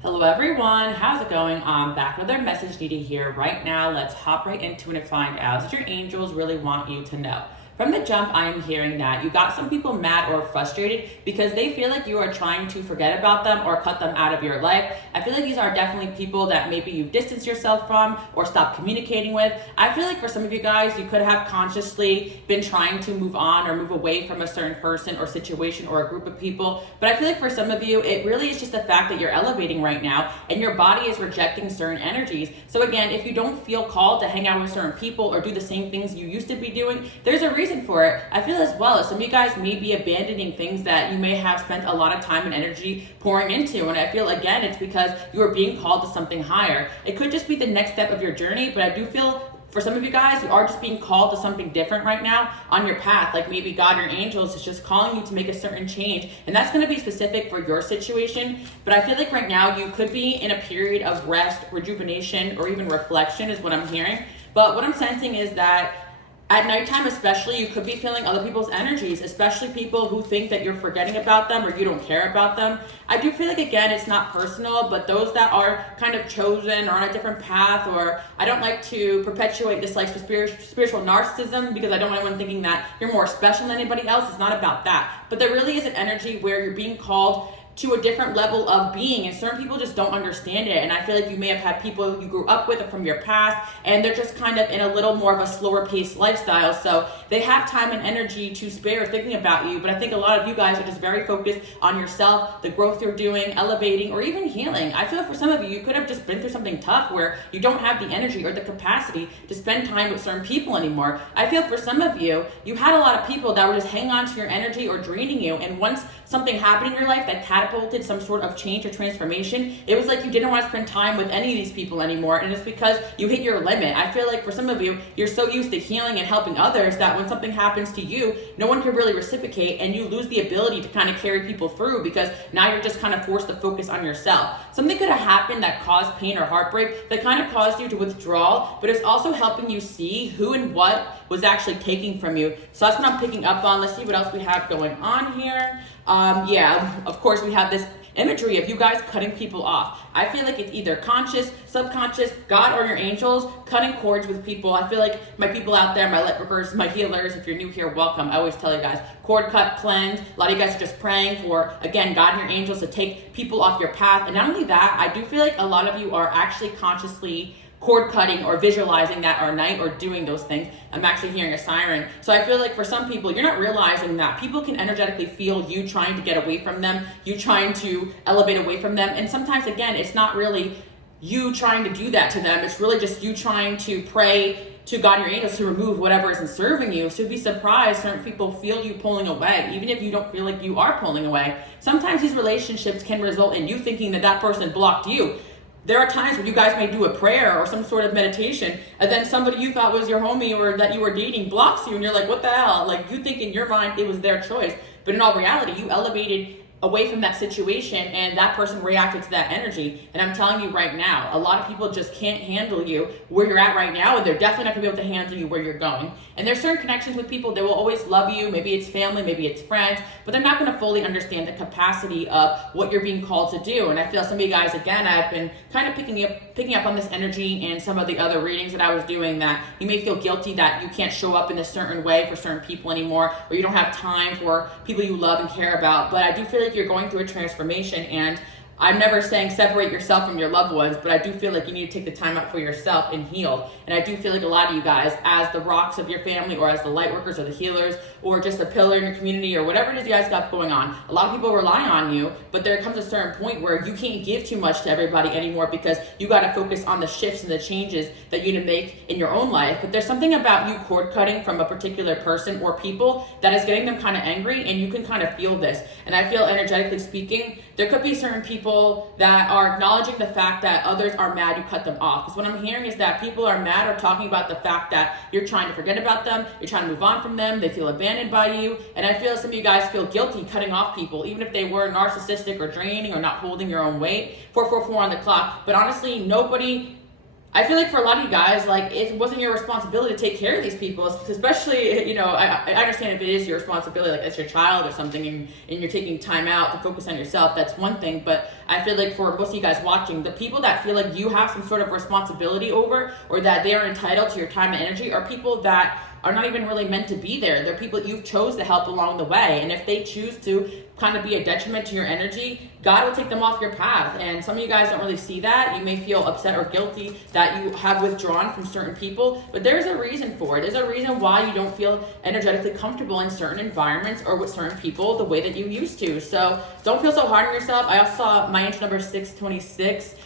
Hello everyone, how's it going? I'm back with another message needed here right now. Let's hop right into it and find out what your angels really want you to know. From the jump, I am hearing that you got some people mad or frustrated because they feel like you are trying to forget about them or cut them out of your life. I feel like these are definitely people that maybe you've distanced yourself from or stopped communicating with. I feel like for some of you guys, you could have consciously been trying to move on or move away from a certain person or situation or a group of people. But I feel like for some of you, it really is just the fact that you're elevating right now and your body is rejecting certain energies. So again, if you don't feel called to hang out with certain people or do the same things you used to be doing, there's a reason for it. I feel as well as some of you guys may be abandoning things that you may have spent a lot of time and energy pouring into. And I feel again, it's because you are being called to something higher. It could just be the next step of your journey, but I do feel for some of you guys, you are just being called to something different right now on your path. Like maybe God or angels is just calling you to make a certain change. And that's going to be specific for your situation. But I feel like right now you could be in a period of rest, rejuvenation, or even reflection is what I'm hearing. But what I'm sensing is that at nighttime especially, you could be feeling other people's energies, especially people who think that you're forgetting about them or you don't care about them. I do feel like, again, it's not personal, but those that are kind of chosen or on a different path, or I don't like to perpetuate this like spiritual narcissism because I don't want anyone thinking that you're more special than anybody else. It's not about that. But there really is an energy where you're being called to a different level of being, and certain people just don't understand it. And I feel like you may have had people you grew up with from your past and they're just kind of in a little more of a slower paced lifestyle, so they have time and energy to spare thinking about you. But I think a lot of you guys are just very focused on yourself, the growth you're doing, elevating, or even healing. I feel for some of you, you could have just been through something tough where you don't have the energy or the capacity to spend time with certain people anymore. I feel for some of you, you had a lot of people that were just hanging on to your energy or draining you, and once something happened in your life that catapulted some sort of change or transformation, it was like you didn't want to spend time with any of these people anymore, and it's because you hit your limit. I feel like for some of you, you're so used to healing and helping others that when something happens to you, no one can really reciprocate, and you lose the ability to kind of carry people through because now you're just kind of forced to focus on yourself. Something could have happened that caused pain or heartbreak that kind of caused you to withdraw, but it's also helping you see who and what was actually taking from you. So that's what I'm picking up on. Let's see what else we have going on here. Yeah, of course we have this imagery of you guys cutting people off. I feel like it's either conscious, subconscious, God, or your angels cutting cords with people. I feel like my people out there, my light workers, my healers, if you're new here, welcome. I always tell you guys, cord cut, cleanse. A lot of you guys are just praying for, again, God and your angels to take people off your path. And not only that, I do feel like a lot of you are actually consciously cord cutting or visualizing that at night or doing those things. I'm actually hearing a siren. So I feel like for some people, you're not realizing that people can energetically feel you trying to get away from them, you trying to elevate away from them. And sometimes, again, it's not really you trying to do that to them. It's really just you trying to pray to God and your angels to remove whatever isn't serving you. So be surprised, certain people feel you pulling away, even if you don't feel like you are pulling away. Sometimes these relationships can result in you thinking that that person blocked you. There are times when you guys may do a prayer or some sort of meditation, and then somebody you thought was your homie or that you were dating blocks you, and you're like, what the hell? Like, you think in your mind it was their choice, but in all reality, you elevated away from that situation and that person reacted to that energy. And I'm telling you right now, a lot of people just can't handle you where you're at right now, and they're definitely not gonna be able to handle you where you're going. And there's certain connections with people, they will always love you, maybe it's family, maybe it's friends, but they're not gonna fully understand the capacity of what you're being called to do. And I feel some of you guys, again, I've been kind of picking up on this energy and some of the other readings that I was doing, that you may feel guilty that you can't show up in a certain way for certain people anymore, or you don't have time for people you love and care about. But I do feel like you're going through a transformation, and I'm never saying separate yourself from your loved ones, but I do feel like you need to take the time out for yourself and heal. And I do feel like a lot of you guys, as the rocks of your family, or as the light workers or the healers, or just a pillar in your community, or whatever it is you guys got going on, a lot of people rely on you, but there comes a certain point where you can't give too much to everybody anymore because you got to focus on the shifts and the changes that you need to make in your own life. But there's something about you cord cutting from a particular person or people that is getting them kind of angry, and you can kind of feel this. And I feel, energetically speaking, there could be certain people that are acknowledging the fact that others are mad you cut them off. Because what I'm hearing is that people are mad or talking about the fact that you're trying to forget about them, you're trying to move on from them, they feel abandoned by you. And I feel some of you guys feel guilty cutting off people, even if they were narcissistic or draining or not holding your own weight. 444 on the clock. But honestly, nobody I feel like for a lot of you guys, like, it wasn't your responsibility to take care of these people, especially, you know, I understand if it is your responsibility, like, as your child or something, and you're taking time out to focus on yourself, that's one thing. But I feel like for most of you guys watching, the people that feel like you have some sort of responsibility over, or that they are entitled to your time and energy, are people that are not even really meant to be there. They're people that you've chose to help along the way. And if they choose to kind of be a detriment to your energy, God will take them off your path. And some of you guys don't really see that. You may feel upset or guilty that you have withdrawn from certain people, but there's a reason for it. There's a reason why you don't feel energetically comfortable in certain environments or with certain people the way that you used to. So don't feel so hard on yourself. I also saw my angel number 626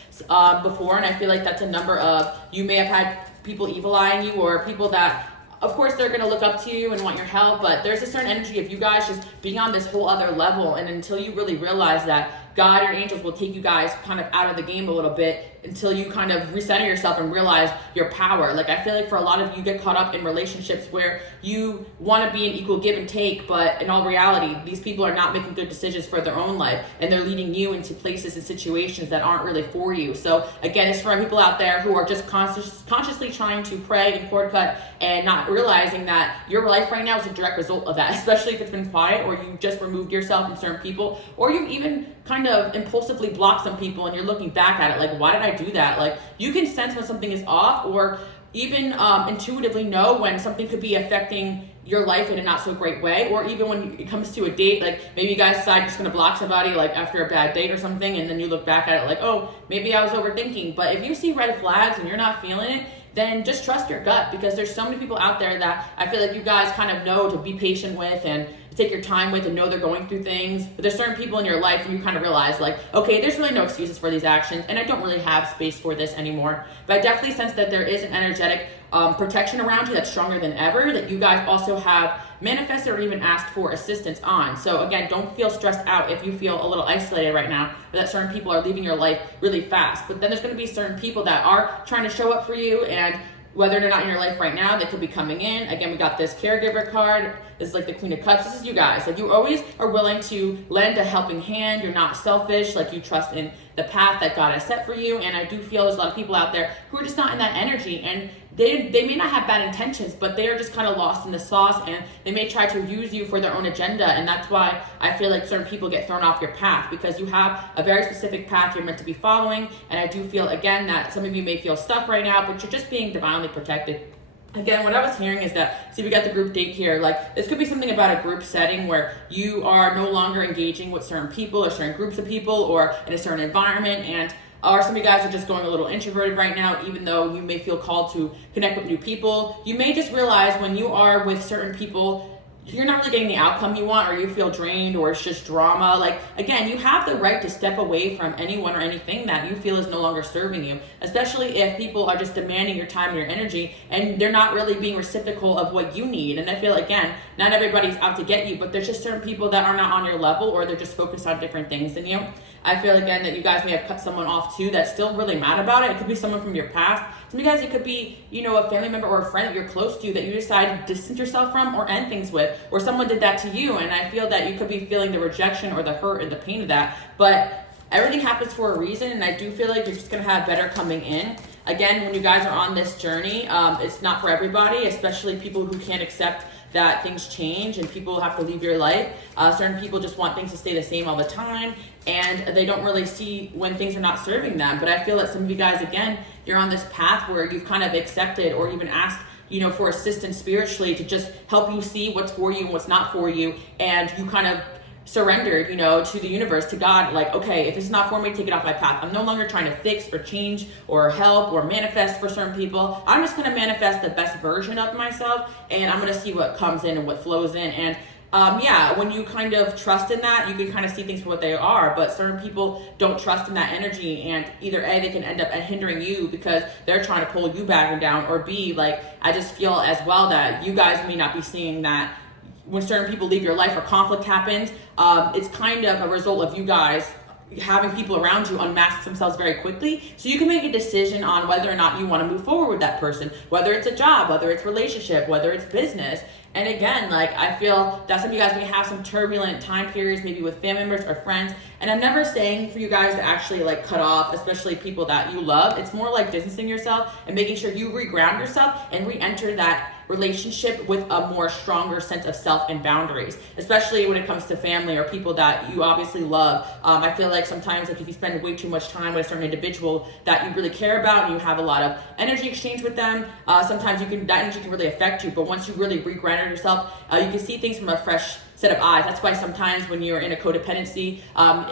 before, and I feel like that's a number of, you may have had people evil eyeing you, or people that, of course, they're going to look up to you and want your help, but there's a certain energy of you guys just being on this whole other level. And until you really realize that God, your angels will take you guys kind of out of the game a little bit, until you kind of recenter yourself and realize your power. Like, I feel like for a lot of you get caught up in relationships where you want to be an equal give and take, but in all reality, these people are not making good decisions for their own life, and they're leading you into places and situations that aren't really for you. So again, it's for people out there who are just consciously trying to pray and cord cut and not realizing that your life right now is a direct result of that, especially if it's been quiet, or you've just removed yourself from certain people, or you've even kind of impulsively blocked some people and you're looking back at it like, why did I do that? Like, you can sense when something is off, or even intuitively know when something could be affecting your life in a not so great way. Or even when it comes to a date, like maybe you guys decide you're just gonna block somebody like after a bad date or something, and then you look back at it like, oh, maybe I was overthinking. But if you see red flags and you're not feeling it, then just trust your gut, because there's so many people out there that I feel like you guys kind of know to be patient with and take your time with, and know they're going through things. But there's certain people in your life and you kind of realize like, okay, there's really no excuses for these actions, and I don't really have space for this anymore. But I definitely sense that there is an energetic protection around you that's stronger than ever, that you guys also have manifested or even asked for assistance on. So again, don't feel stressed out if you feel a little isolated right now, or that certain people are leaving your life really fast. But then there's going to be certain people that are trying to show up for you, and whether they're not in your life right now, they could be coming in. Again, we got this caregiver card. This is like the Queen of Cups. This is you guys. Like, you always are willing to lend a helping hand. You're not selfish. Like, you trust in the path that God has set for you. And I do feel there's a lot of people out there who are just not in that energy. And they may not have bad intentions, but they are just kind of lost in the sauce, and they may try to use you for their own agenda. And that's why I feel like certain people get thrown off your path, because you have a very specific path you're meant to be following. And I do feel, again, that some of you may feel stuck right now, but you're just being divinely protected. Again, what I was hearing is that, see, we got the group date here. Like, this could be something about a group setting where you are no longer engaging with certain people or certain groups of people or in a certain environment. And or some of you guys are just going a little introverted right now, even though you may feel called to connect with new people. You may just realize when you are with certain people, you're not really getting the outcome you want, or you feel drained, or it's just drama. Like, again, you have the right to step away from anyone or anything that you feel is no longer serving you, especially if people are just demanding your time and your energy, and they're not really being reciprocal of what you need. And I feel, again, not everybody's out to get you, but there's just certain people that are not on your level, or they're just focused on different things than you. I feel, again, that you guys may have cut someone off too that's still really mad about it. It could be someone from your past. Some of you guys, it could be, you know, a family member or a friend that you're close to that you decide to distance yourself from or end things with, or someone did that to you. And I feel that you could be feeling the rejection or the hurt and the pain of that. But everything happens for a reason, and I do feel like you're just going to have better coming in. Again, when you guys are on this journey, it's not for everybody, especially people who can't accept that things change and people have to leave your life. Certain people just want things to stay the same all the time, and they don't really see when things are not serving them. But I feel that some of you guys, again, you're on this path where you've kind of accepted or even asked, you know, for assistance spiritually to just help you see what's for you and what's not for you. And you kind of surrendered, you know, to the universe, to God, like, okay, if it's not for me, take it off my path. I'm no longer trying to fix or change or help or manifest for certain people. I'm just going to manifest the best version of myself, and I'm going to see what comes in and what flows in. And yeah, when you kind of trust in that, you can kind of see things for what they are. But certain people don't trust in that energy, and either A, they can end up hindering you because they're trying to pull you back and down, or B, like, I just feel as well that you guys may not be seeing that when certain people leave your life or conflict happens, it's kind of a result of you guys having people around you unmask themselves very quickly, so you can make a decision on whether or not you want to move forward with that person, whether it's a job, whether it's relationship, whether it's business. And again, like, I feel that some of you guys may have some turbulent time periods, maybe with family members or friends. And I'm never saying for you guys to actually like cut off, especially people that you love. It's more like distancing yourself and making sure you reground yourself and re-enter that relationship with a more stronger sense of self and boundaries, especially when it comes to family or people that you obviously love. I feel like sometimes, like, if you spend way too much time with a certain individual that you really care about and you have a lot of energy exchange with them, sometimes that energy can really affect you. But once you really reground yourself, you can see things from a fresh set of eyes. That's why sometimes when you're in a codependency,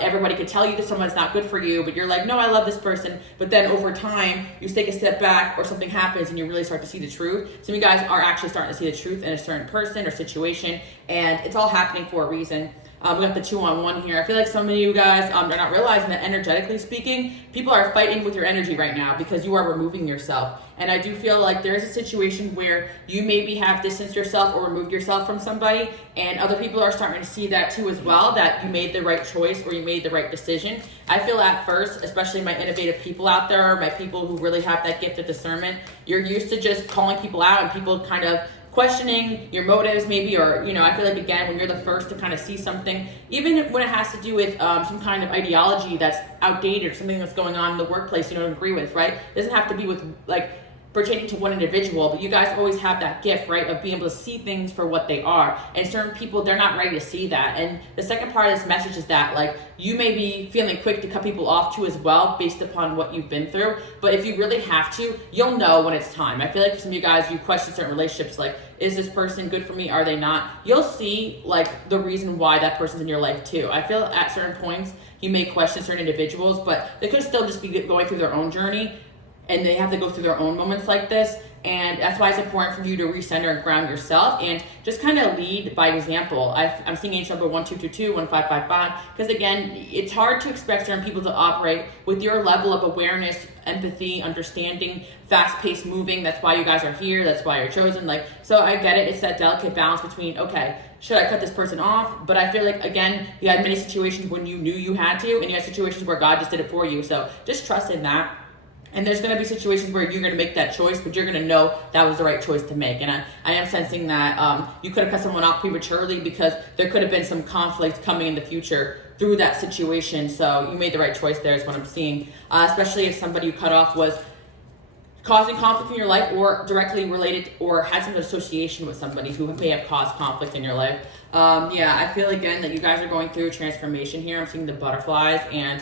everybody could tell you that someone's not good for you, but you're like, no, I love this person. But then over time, you take a step back or something happens and you really start to see the truth. Some of you guys are actually starting to see the truth in a certain person or situation, and it's all happening for a reason. We got the 2-on-1 here. I feel like some of you guys are not realizing that, energetically speaking, people are fighting with your energy right now because you are removing yourself. And I do feel like there is a situation where you maybe have distanced yourself or removed yourself from somebody, and other people are starting to see that too as well, that you made the right choice or you made the right decision. I feel at first, especially my innovative people out there, my people who really have that gift of discernment, you're used to just calling people out and people kind of questioning your motives maybe, or, you know, I feel like, again, when you're the first to kind of see something, even when it has to do with some kind of ideology that's outdated or something that's going on in the workplace you don't agree with, right? It doesn't have to be with, like, pertaining to one individual, but you guys always have that gift, right, of being able to see things for what they are. And certain people, they're not ready to see that. And the second part of this message is that, like, you may be feeling quick to cut people off too as well, based upon what you've been through. But if you really have to, you'll know when it's time. I feel like for some of you guys, you question certain relationships, like, is this person good for me? Are they not? You'll see, like, the reason why that person's in your life too. I feel at certain points, you may question certain individuals, but they could still just be going through their own journey, and they have to go through their own moments like this. And that's why it's important for you to recenter and ground yourself and just kind of lead by example. I'm seeing angel number 1222, 1555, because again, it's hard to expect certain people to operate with your level of awareness, empathy, understanding, fast-paced moving. That's why you guys are here. That's why you're chosen. Like, so I get it. It's that delicate balance between, okay, should I cut this person off? But I feel like, again, you had many situations when you knew you had to, and you had situations where God just did it for you. So just trust in that. And there's going to be situations where you're going to make that choice, but you're going to know that was the right choice to make. And I am sensing that you could have cut someone off prematurely because there could have been some conflict coming in the future through that situation. So you made the right choice there is what I'm seeing, especially if somebody you cut off was causing conflict in your life or directly related or had some association with somebody who may have caused conflict in your life. Yeah, I feel again that you guys are going through a transformation here. I'm seeing the butterflies, and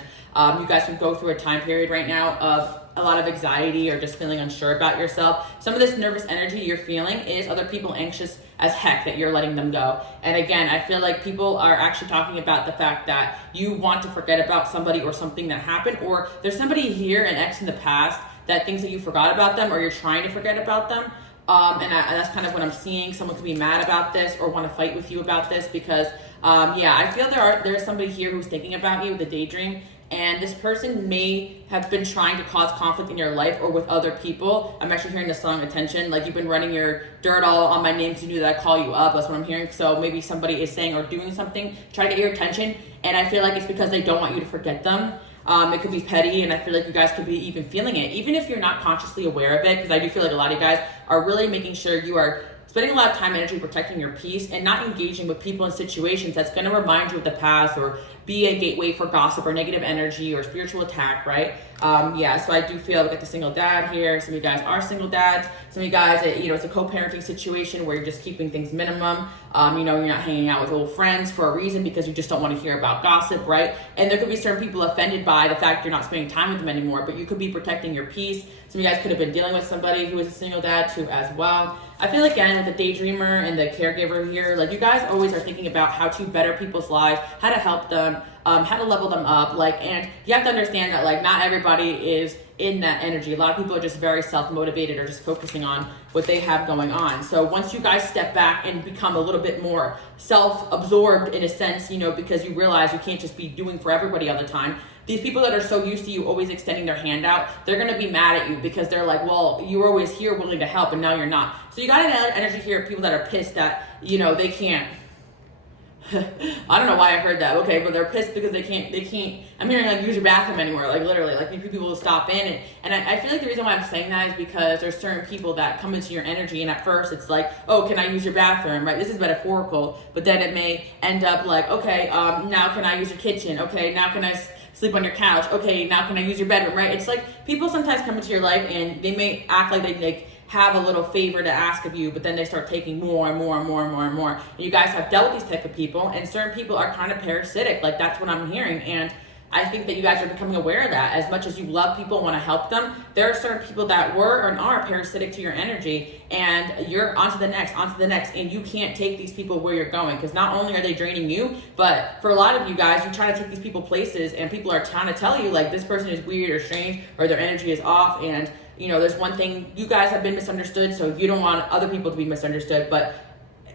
you guys can go through a time period right now of a lot of anxiety or just feeling unsure about yourself. Some of this nervous energy you're feeling is other people anxious as heck that you're letting them go. And again, I feel like people are actually talking about the fact that you want to forget about somebody or something that happened, or there's somebody here, an ex in the past, that thinks that you forgot about them or you're trying to forget about them. And that's kind of what I'm seeing. Someone could be mad about this or want to fight with you about this because, yeah, I feel there's somebody here who's thinking about you with a daydream. And this person may have been trying to cause conflict in your life or with other people. I'm actually hearing the song Attention. Like, you've been running your dirt all on my name because you knew that I call you up. That's what I'm hearing. So maybe somebody is saying or doing something, try to get your attention. And I feel like it's because they don't want you to forget them. It could be petty, and I feel like you guys could be even feeling it, even if you're not consciously aware of it, because I do feel like a lot of you guys are really making sure you are spending a lot of time and energy protecting your peace and not engaging with people in situations that's going to remind you of the past or be a gateway for gossip or negative energy or spiritual attack, right? Yeah, so I do feel we got the single dad here. Some of you guys are single dads. Some of you guys, it's a co-parenting situation where you're just keeping things minimum. You're not hanging out with old friends for a reason because you just don't want to hear about gossip, right? And there could be certain people offended by the fact you're not spending time with them anymore, but you could be protecting your peace. Some of you guys could have been dealing with somebody who is a single dad too as well. I feel again with the daydreamer and the caregiver here, like you guys always are thinking about how to better people's lives, how to help them, how to level them up, and you have to understand that not everybody is in that energy. A lot of people are just very self-motivated or just focusing on what they have going on. So once you guys step back and become a little bit more self-absorbed in a sense, because you realize you can't just be doing for everybody all the time. These people that are so used to you always extending their hand out, they're going to be mad at you because they're like, well, you were always here willing to help and now you're not. So you got an energy here of people that are pissed that, they can't I don't know why I heard that. Okay, but they're pissed because they can't, I'm hearing like use your bathroom anymore. Like literally, like people will stop in. And I feel like the reason why I'm saying that is because there's certain people that come into your energy and at first it's like, oh, can I use your bathroom, right? This is metaphorical, but then it may end up like, okay, now can I use your kitchen? Okay, now can I sleep on your couch? Okay, now can I use your bedroom, right? It's like people sometimes come into your life and they may act like they have a little favor to ask of you, but then they start taking more and more and more and more and more. And you guys have dealt with these type of people, and certain people are kind of parasitic. Like that's what I'm hearing. And I think that you guys are becoming aware of that. As much as you love people, want to help them, there are certain people that were and are parasitic to your energy, and you're onto the next, and you can't take these people where you're going, because not only are they draining you, but for a lot of you guys, you're trying to take these people places, and people are trying to tell you like this person is weird or strange, or their energy is off, and you know, there's one thing, you guys have been misunderstood, so you don't want other people to be misunderstood, but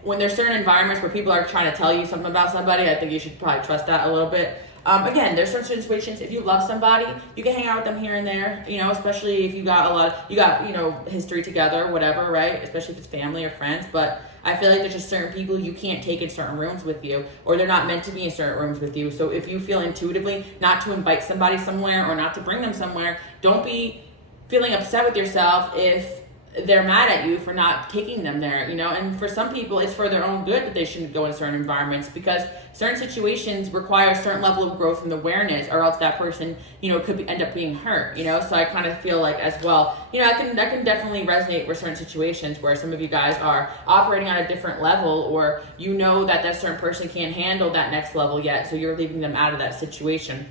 when there's certain environments where people are trying to tell you something about somebody, I think you should probably trust that a little bit. Again, there's certain situations, if you love somebody, you can hang out with them here and there, you know, especially if you got you know, history together, whatever, right? Especially if it's family or friends, but I feel like there's just certain people you can't take in certain rooms with you, or they're not meant to be in certain rooms with you. So if you feel intuitively not to invite somebody somewhere or not to bring them somewhere, don't be feeling upset with yourself if they're mad at you for not taking them there, you know. And for some people it's for their own good that they shouldn't go in certain environments, because certain situations require a certain level of growth and awareness, or else that person, you know, could end up being hurt, you know. So I kind of feel like as well, you know, that can definitely resonate with certain situations where some of you guys are operating on a different level, or you know that certain person can't handle that next level yet, so you're leaving them out of that situation.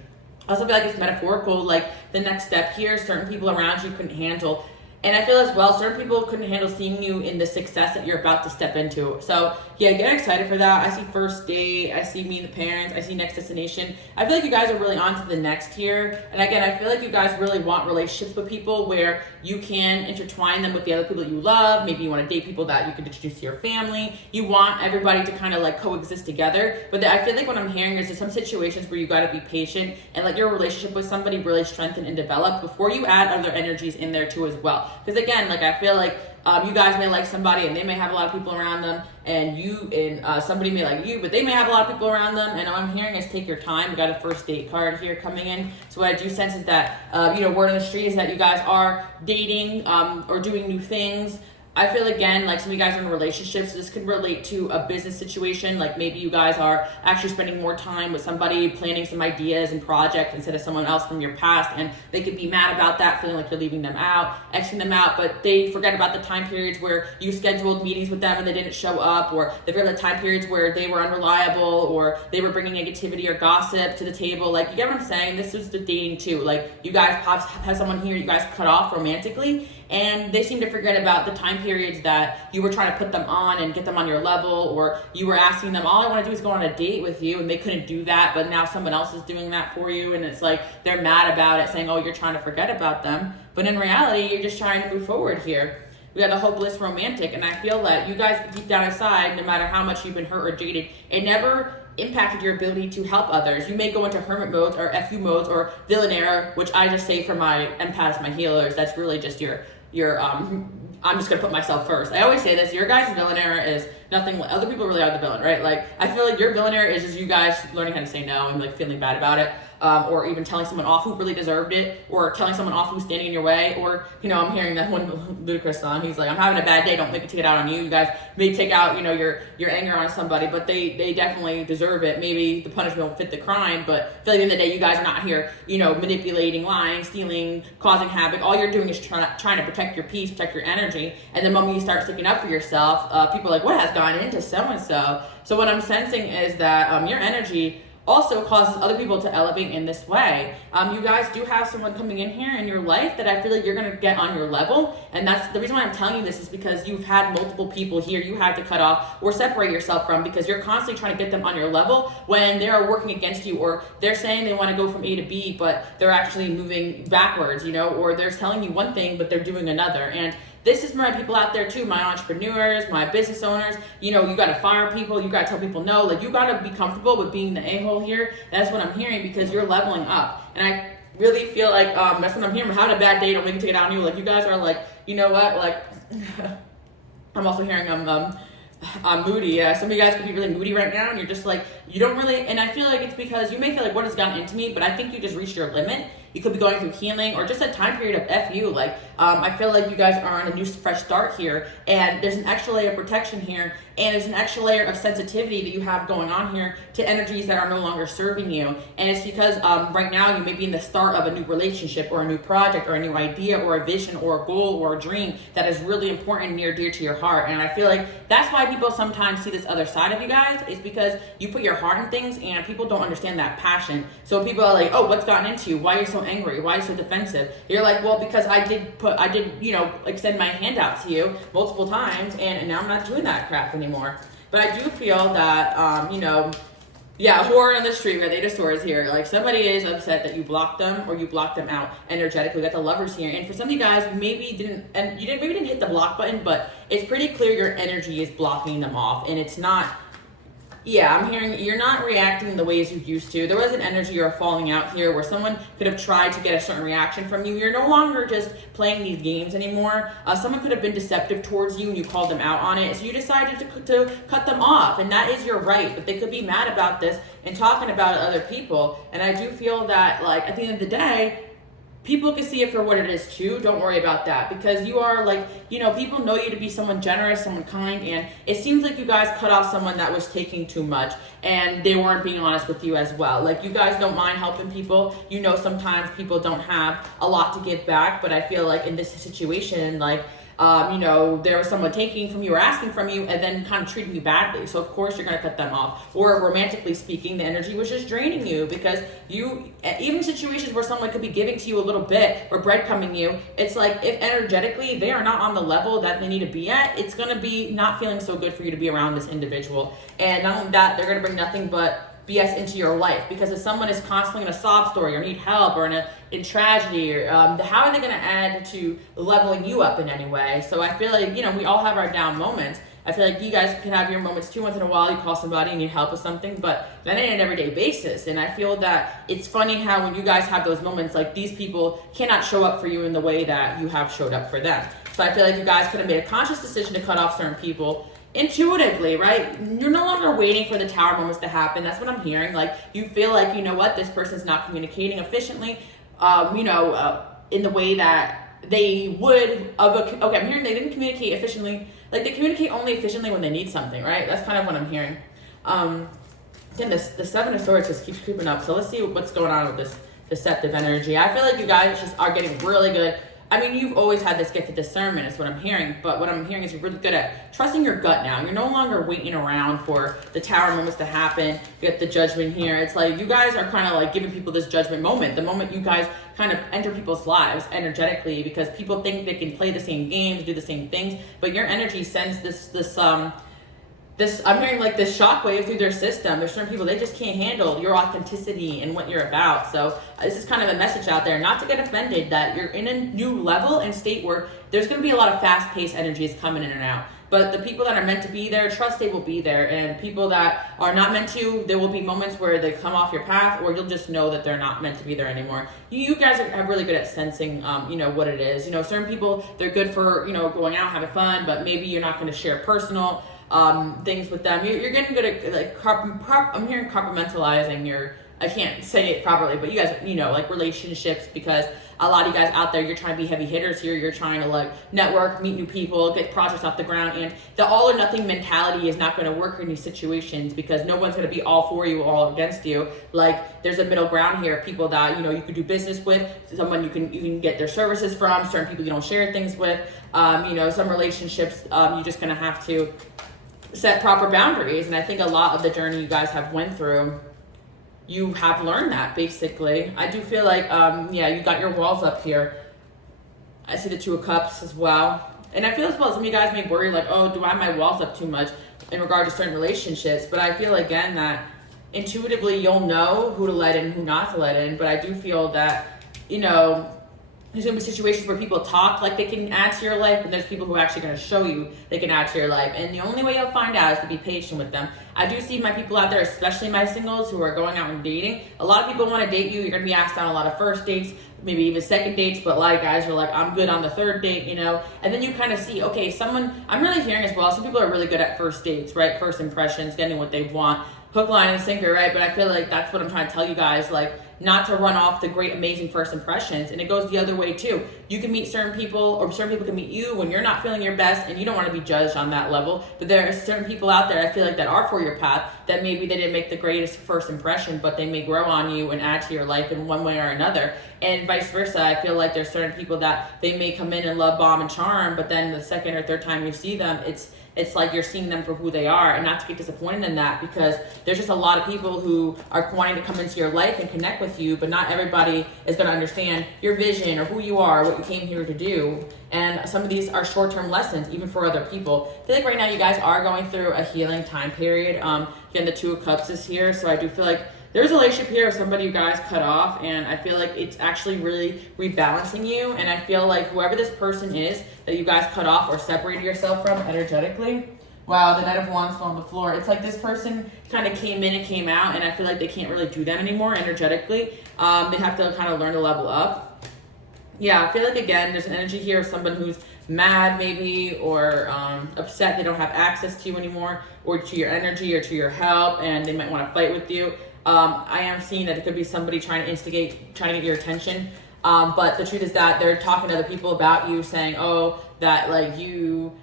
I also feel like it's metaphorical, like the next step here, certain people around you couldn't handle. And I feel as well, certain people couldn't handle seeing you in the success that you're about to step into. So yeah, get excited for that. I see first date, I see meeting the parents, I see next destination. I feel like you guys are really on to the next here. And again, I feel like you guys really want relationships with people where you can intertwine them with the other people that you love. Maybe you want to date people that you can introduce to your family. You want everybody to kind of like coexist together. But I feel like what I'm hearing is there's some situations where you got to be patient and let your relationship with somebody really strengthen and develop before you add other energies in there too as well. Because again, like I feel like you guys may like somebody and they may have a lot of people around them, and somebody may like you, but they may have a lot of people around them. And all I'm hearing is take your time. We got a first date card here coming in. So what I do sense is that, you know, word on the street is that you guys are dating or doing new things. I feel again like some of you guys are in relationships. This could relate to a business situation. Like maybe you guys are actually spending more time with somebody, planning some ideas and projects instead of someone else from your past, and they could be mad about that, feeling like you're leaving them out, Xing them out, but they forget about the time periods where you scheduled meetings with them and they didn't show up, or they forget the time periods where they were unreliable, or they were bringing negativity or gossip to the table. Like, you get what I'm saying? This is the dating too. Like, you guys have someone here you guys cut off romantically, and they seem to forget about the time periods that you were trying to put them on and get them on your level, or you were asking them, all I want to do is go on a date with you, and they couldn't do that, but now someone else is doing that for you, and it's like they're mad about it, saying, oh, you're trying to forget about them, but in reality, you're just trying to move forward here. We got the hopeless romantic, and I feel that you guys deep down inside, no matter how much you've been hurt or jaded, it never impacted your ability to help others. You may go into hermit modes or FU modes or villainaire, which I just say for my empaths, my healers, that's really just your I'm just gonna put myself first. I always say this, your guys' villainaire is nothing, other people really are the villain, right? Like, I feel like your villainaire is just you guys learning how to say no and like feeling bad about it. Or even telling someone off who really deserved it, or telling someone off who's standing in your way, or, you know, I'm hearing that one Ludacris song, he's like, I'm having a bad day, don't make it take it out on you. You guys may take out, you know, your anger on somebody, but they definitely deserve it. Maybe the punishment won't fit the crime, but I feel like at the end of the day, you guys are not here, you know, manipulating, lying, stealing, causing havoc. All you're doing is trying to protect your peace, protect your energy, and the moment you start sticking up for yourself, people are like, what has gone into so-and-so? So what I'm sensing is that your energy also causes other people to elevate in this way. You guys do have someone coming in here in your life that I feel like you're gonna get on your level, and that's the reason why I'm telling you this, is because you've had multiple people here you had to cut off or separate yourself from, because you're constantly trying to get them on your level when they are working against you, or they're saying they want to go from A to B, but they're actually moving backwards, you know, or they're telling you one thing, but they're doing another. And this is for my people out there too, my entrepreneurs, my business owners. You know, you gotta fire people, you gotta tell people no, like you gotta be comfortable with being the a-hole here. That's what I'm hearing, because you're leveling up. And I really feel like that's what I'm hearing. I'm having a bad day, don't make me take it out on you. Like, you guys are like, you know what, like, I'm also hearing Moody. Yeah, some of you guys could be really moody right now, and you're just like, you don't really, and I feel like it's because you may feel like, what has gotten into me? But I think you just reached your limit. You could be going through healing or just a time period of F you. Like, I feel like you guys are on a new fresh start here, and there's an extra layer of protection here, and there's an extra layer of sensitivity that you have going on here to energies that are no longer serving you. And it's because right now you may be in the start of a new relationship or a new project or a new idea or a vision or a goal or a dream that is really important and near dear to your heart. And I feel like that's why people sometimes see this other side of you guys, is because you put your heart in things and people don't understand that passion. So people are like, oh, what's gotten into you? Why are you so angry? Why are you so defensive? You're like, well, because I did, extend my hand out to you multiple times, and now I'm not doing that crap anymore. But I do feel that, horror on the street, right? The Eight of Swords here. Like, somebody is upset that you blocked them or you blocked them out energetically. We got the Lovers here. And for some of you guys, maybe didn't hit the block button, but it's pretty clear your energy is blocking them off. And it's not, I'm hearing you're not reacting the ways you used to. There was an energy or a falling out here where someone could have tried to get a certain reaction from you. You're no longer just playing these games anymore. Someone could have been deceptive towards you and you called them out on it. So you decided to cut them off, and that is your right. But they could be mad about this and talking about other people. And I do feel that, like, at the end of the day, people can see it for what it is too. Don't worry about that, because you are people know you to be someone generous, someone kind, and it seems like you guys cut off someone that was taking too much and they weren't being honest with you as well. Like, you guys don't mind helping people. Sometimes people don't have a lot to give back, but I feel like in this situation, there was someone taking from you or asking from you and then kind of treating you badly. So of course you're going to cut them off. Or romantically speaking, the energy was just draining you, because even situations where someone could be giving to you a little bit or breadcrumbing you, it's like, if energetically they are not on the level that they need to be at, it's going to be not feeling so good for you to be around this individual. And not only that, they're going to bring nothing but BS into your life, because if someone is constantly in a sob story or need help or in tragedy, or how are they going to add to leveling you up in any way? So I feel like, we all have our down moments. I feel like you guys can have your moments too. Once in a while you call somebody and need help with something, but that ain't an everyday basis. And I feel that it's funny how when you guys have those moments, like, these people cannot show up for you in the way that you have showed up for them. So I feel like you guys could have made a conscious decision to cut off certain people intuitively, right? You're no longer waiting for the tower moments to happen. That's what I'm hearing. Like, you feel like, this person's not communicating efficiently, in the way that they would. I'm hearing they didn't communicate efficiently. Like, they communicate only efficiently when they need something, right? That's kind of what I'm hearing. Again, the Seven of Swords just keeps creeping up. So let's see what's going on with this deceptive energy. I feel like you guys just are getting really good. I mean, you've always had this gift of discernment is what I'm hearing, but what I'm hearing is you're really good at trusting your gut now. You're no longer waiting around for the tower moments to happen. You get the Judgment here. It's like you guys are kind of like giving people this judgment moment, the moment you guys kind of enter people's lives energetically, because people think they can play the same games, do the same things, but your energy sends this I'm hearing like this shockwave through their system. There's certain people, they just can't handle your authenticity and what you're about. So this is kind of a message out there, not to get offended, that you're in a new level and state where there's going to be a lot of fast-paced energies coming in and out. But the people that are meant to be there, trust they will be there. And people that are not meant to, there will be moments where they come off your path, or you'll just know that they're not meant to be there anymore. You guys are really good at sensing, what it is. Certain people, they're good for, going out, having fun, but maybe you're not going to share personal things with them. You're getting good at I'm hearing compartmentalizing I can't say it properly, but you guys, like relationships, because a lot of you guys out there, you're trying to be heavy hitters here. You're trying to like network, meet new people, get projects off the ground, and the all or nothing mentality is not going to work in these situations, because no one's going to be all for you or all against you. Like, there's a middle ground here of people that, you could do business with, someone you can get their services from, certain people you don't share things with, some relationships, you're just going to have to set proper boundaries. And I think a lot of the journey you guys have went through, you have learned that, basically. I do feel like, you got your walls up here. I see the Two of Cups as well. And I feel as well, some of you guys may worry like, oh, do I have my walls up too much in regard to certain relationships? But I feel, again, that intuitively you'll know who to let in, who not to let in. But I do feel that, There's gonna be situations where people talk like they can add to your life, and there's people who are actually gonna show you they can add to your life. And the only way you'll find out is to be patient with them. I do see my people out there, especially my singles who are going out and dating. A lot of people want to date you. You're gonna be asked on a lot of first dates, maybe even second dates, but a lot of guys are like, I'm good on the third date, you know? And then you kind of see, okay, I'm really hearing as well, some people are really good at first dates, right? First impressions, getting what they want, hook, line, and sinker, right? But I feel like that's what I'm trying to tell you guys, like, not to run off the great, amazing first impressions. And it goes the other way too. You can meet certain people, or certain people can meet you when you're not feeling your best and you don't want to be judged on that level. But there are certain people out there, I feel like, that are for your path, that maybe they didn't make the greatest first impression, but they may grow on you and add to your life in one way or another. And vice versa. I feel like there's certain people that they may come in and love, bomb, and charm, but then the second or third time you see them, it's like you're seeing them for who they are, and not to get disappointed in that, because there's just a lot of people who are wanting to come into your life and connect with you, but not everybody is going to understand your vision or who you are, what you came here to do. And some of these are short-term lessons, even for other people. I feel like right now you guys are going through a healing time period. Again, the Two of Cups is here, so I do feel like there's a relationship here of somebody you guys cut off, and I feel like it's actually really rebalancing you. And I feel like whoever this person is that you guys cut off or separated yourself from energetically, wow, the Knight of Wands fell on the floor. It's like this person kind of came in and came out, and I feel like they can't really do that anymore energetically. They have to kind of learn to level up. Yeah, I feel like, again, there's an energy here of someone who's mad maybe, or upset they don't have access to you anymore, or to your energy or to your help, and they might want to fight with you. I am seeing that it could be somebody trying to get your attention. But the truth is that they're talking to other people about you, saying, oh, that like you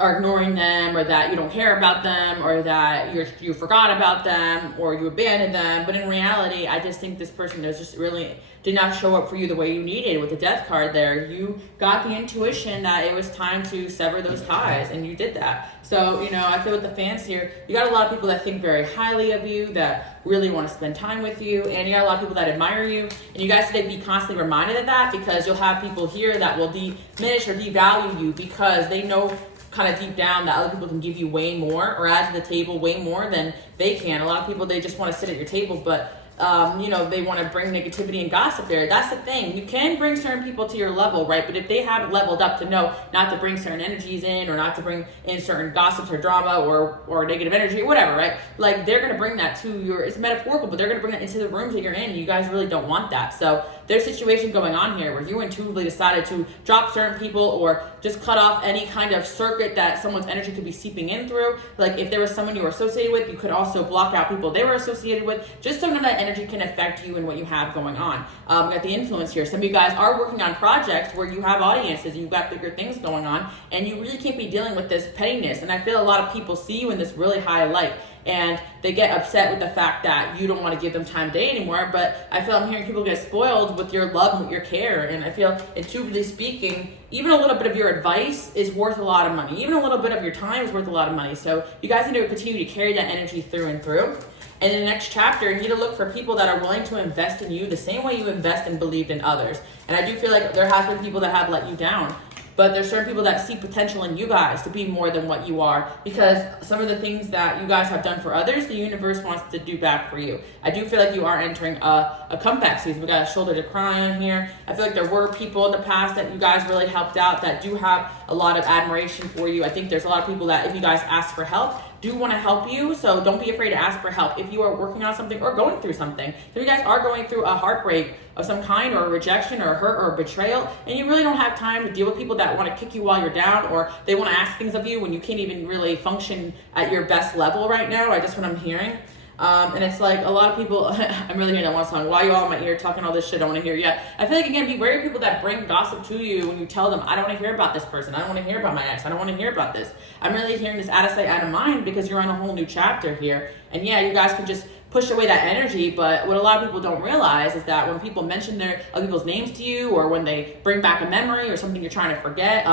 are ignoring them, or that you don't care about them, or that you forgot about them, or you abandoned them. But in reality, I just think this person is just really did not show up for you the way you needed. With the Death card there, you got the intuition that it was time to sever those ties, and you did that. So, you know, I feel with the fans here, you got a lot of people that think very highly of you, that really want to spend time with you, and you got a lot of people that admire you. And you guys need to be constantly reminded of that, because you'll have people here that will diminish or devalue you, because they know kind of deep down that other people can give you way more, or add to the table way more than they can. A lot of people, they just want to sit at your table, but you know, they want to bring negativity and gossip there. That's the thing. You can bring certain people to your level, right? But if they haven't leveled up to know not to bring certain energies in, or not to bring in certain gossips or drama or negative energy or whatever, right? Like, they're going to bring that to your, it's metaphorical, but they're going to bring that into the rooms that you're in. And you guys really don't want that. So there's a situation going on here where you intuitively decided to drop certain people, or just cut off any kind of circuit that someone's energy could be seeping in through. Like, if there was someone you were associated with, you could also block out people they were associated with, just so none of that energy can affect you and what you have going on. We got the influence here. Some of you guys are working on projects where you have audiences and you've got bigger things going on, and you really can't be dealing with this pettiness. And I feel a lot of people see you in this really high light, and they get upset with the fact that you don't want to give them time of day anymore. But I feel I'm hearing people get spoiled with your love and with your care. And I feel, intuitively speaking, even a little bit of your advice is worth a lot of money. Even a little bit of your time is worth a lot of money. So you guys need to continue to carry that energy through and through. And in the next chapter, you need to look for people that are willing to invest in you the same way you invest and believed in others. And I do feel like there has been people that have let you down. But there's certain people that see potential in you guys to be more than what you are, because some of the things that you guys have done for others, the universe wants to do back for you. I do feel like you are entering a comeback season. We got a shoulder to cry on here. I feel like there were people in the past that you guys really helped out that do have a lot of admiration for you. I think there's a lot of people that, if you guys ask for help, do want to help you. So don't be afraid to ask for help if you are working on something or going through something. So you guys are going through a heartbreak of some kind, or a rejection, or a hurt, or a betrayal, and you really don't have time to deal with people that want to kick you while you're down, or they want to ask things of you when you can't even really function at your best level right now. I just what I'm hearing. And it's like a lot of people, I'm really hearing that one song, why you all in my ear talking all this shit I don't want to hear yet. I feel like, again, be wary of people that bring gossip to you when you tell them, I don't want to hear about this person, I don't want to hear about my ex, I don't want to hear about this. I'm really hearing this out of sight, out of mind, because you're on a whole new chapter here. And yeah, you guys can just push away that energy, but what a lot of people don't realize is that when people mention other people's names to you, or when they bring back a memory or something you're trying to forget,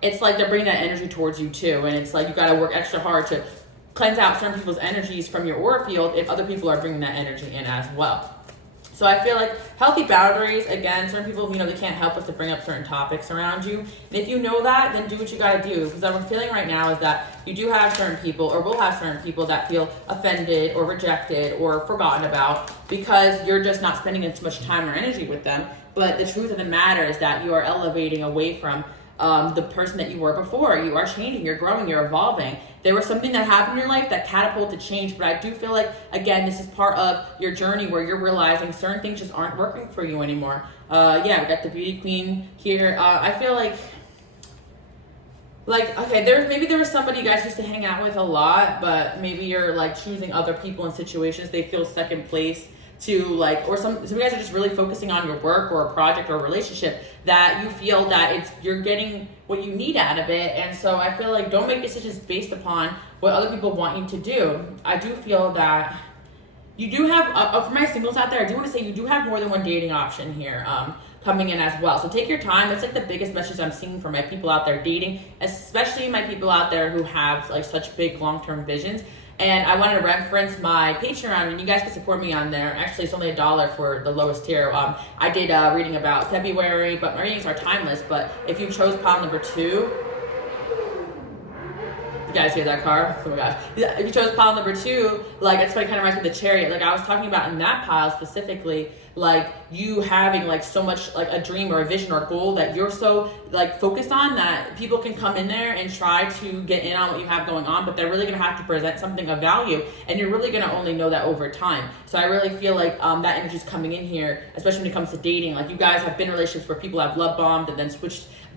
it's like they're bringing that energy towards you too. And it's like you got to work extra hard to cleanse out certain people's energies from your aura field if other people are bringing that energy in as well. So I feel like healthy boundaries, again, certain people, they can't help but to bring up certain topics around you. And if you know that, then do what you got to do. Because what I'm feeling right now is that you do have certain people, or will have certain people, that feel offended or rejected or forgotten about because you're just not spending as much time or energy with them. But the truth of the matter is that you are elevating away from the person that you were before. You are changing, you're growing, you're evolving. There was something that happened in your life that catapulted change, but I do feel like, again, this is part of your journey where you're realizing certain things just aren't working for you anymore. Yeah, we got the beauty queen here. I feel like, okay, there was somebody you guys used to hang out with a lot, but maybe you're like choosing other people in situations they feel second place to, like, or some of you guys are just really focusing on your work or a project or a relationship that you feel that you're getting what you need out of it. And so I feel like don't make decisions based upon what other people want you to do. I do feel that you do have, for my singles out there, I do want to say you do have more than one dating option here coming in as well. So take your time. That's like the biggest message I'm seeing for my people out there dating, especially my people out there who have like such big long-term visions. And I wanted to reference my Patreon, and you guys can support me on there. Actually, it's only $1 for the lowest tier. I did a reading about February, but my readings are timeless. But if you chose pile number 2, you guys hear that car? Oh my gosh. If you chose pile number 2, like, it's what kind of reminds me of the chariot. Like I was talking about in that pile specifically, like you having like so much like a dream or a vision or a goal that you're so like focused on that people can come in there and try to get in on what you have going on, but they're really gonna have to present something of value, and you're really gonna only know that over time. So I really feel like that energy is coming in here, especially when it comes to dating. Like you guys have been in relationships where people have love bombed and then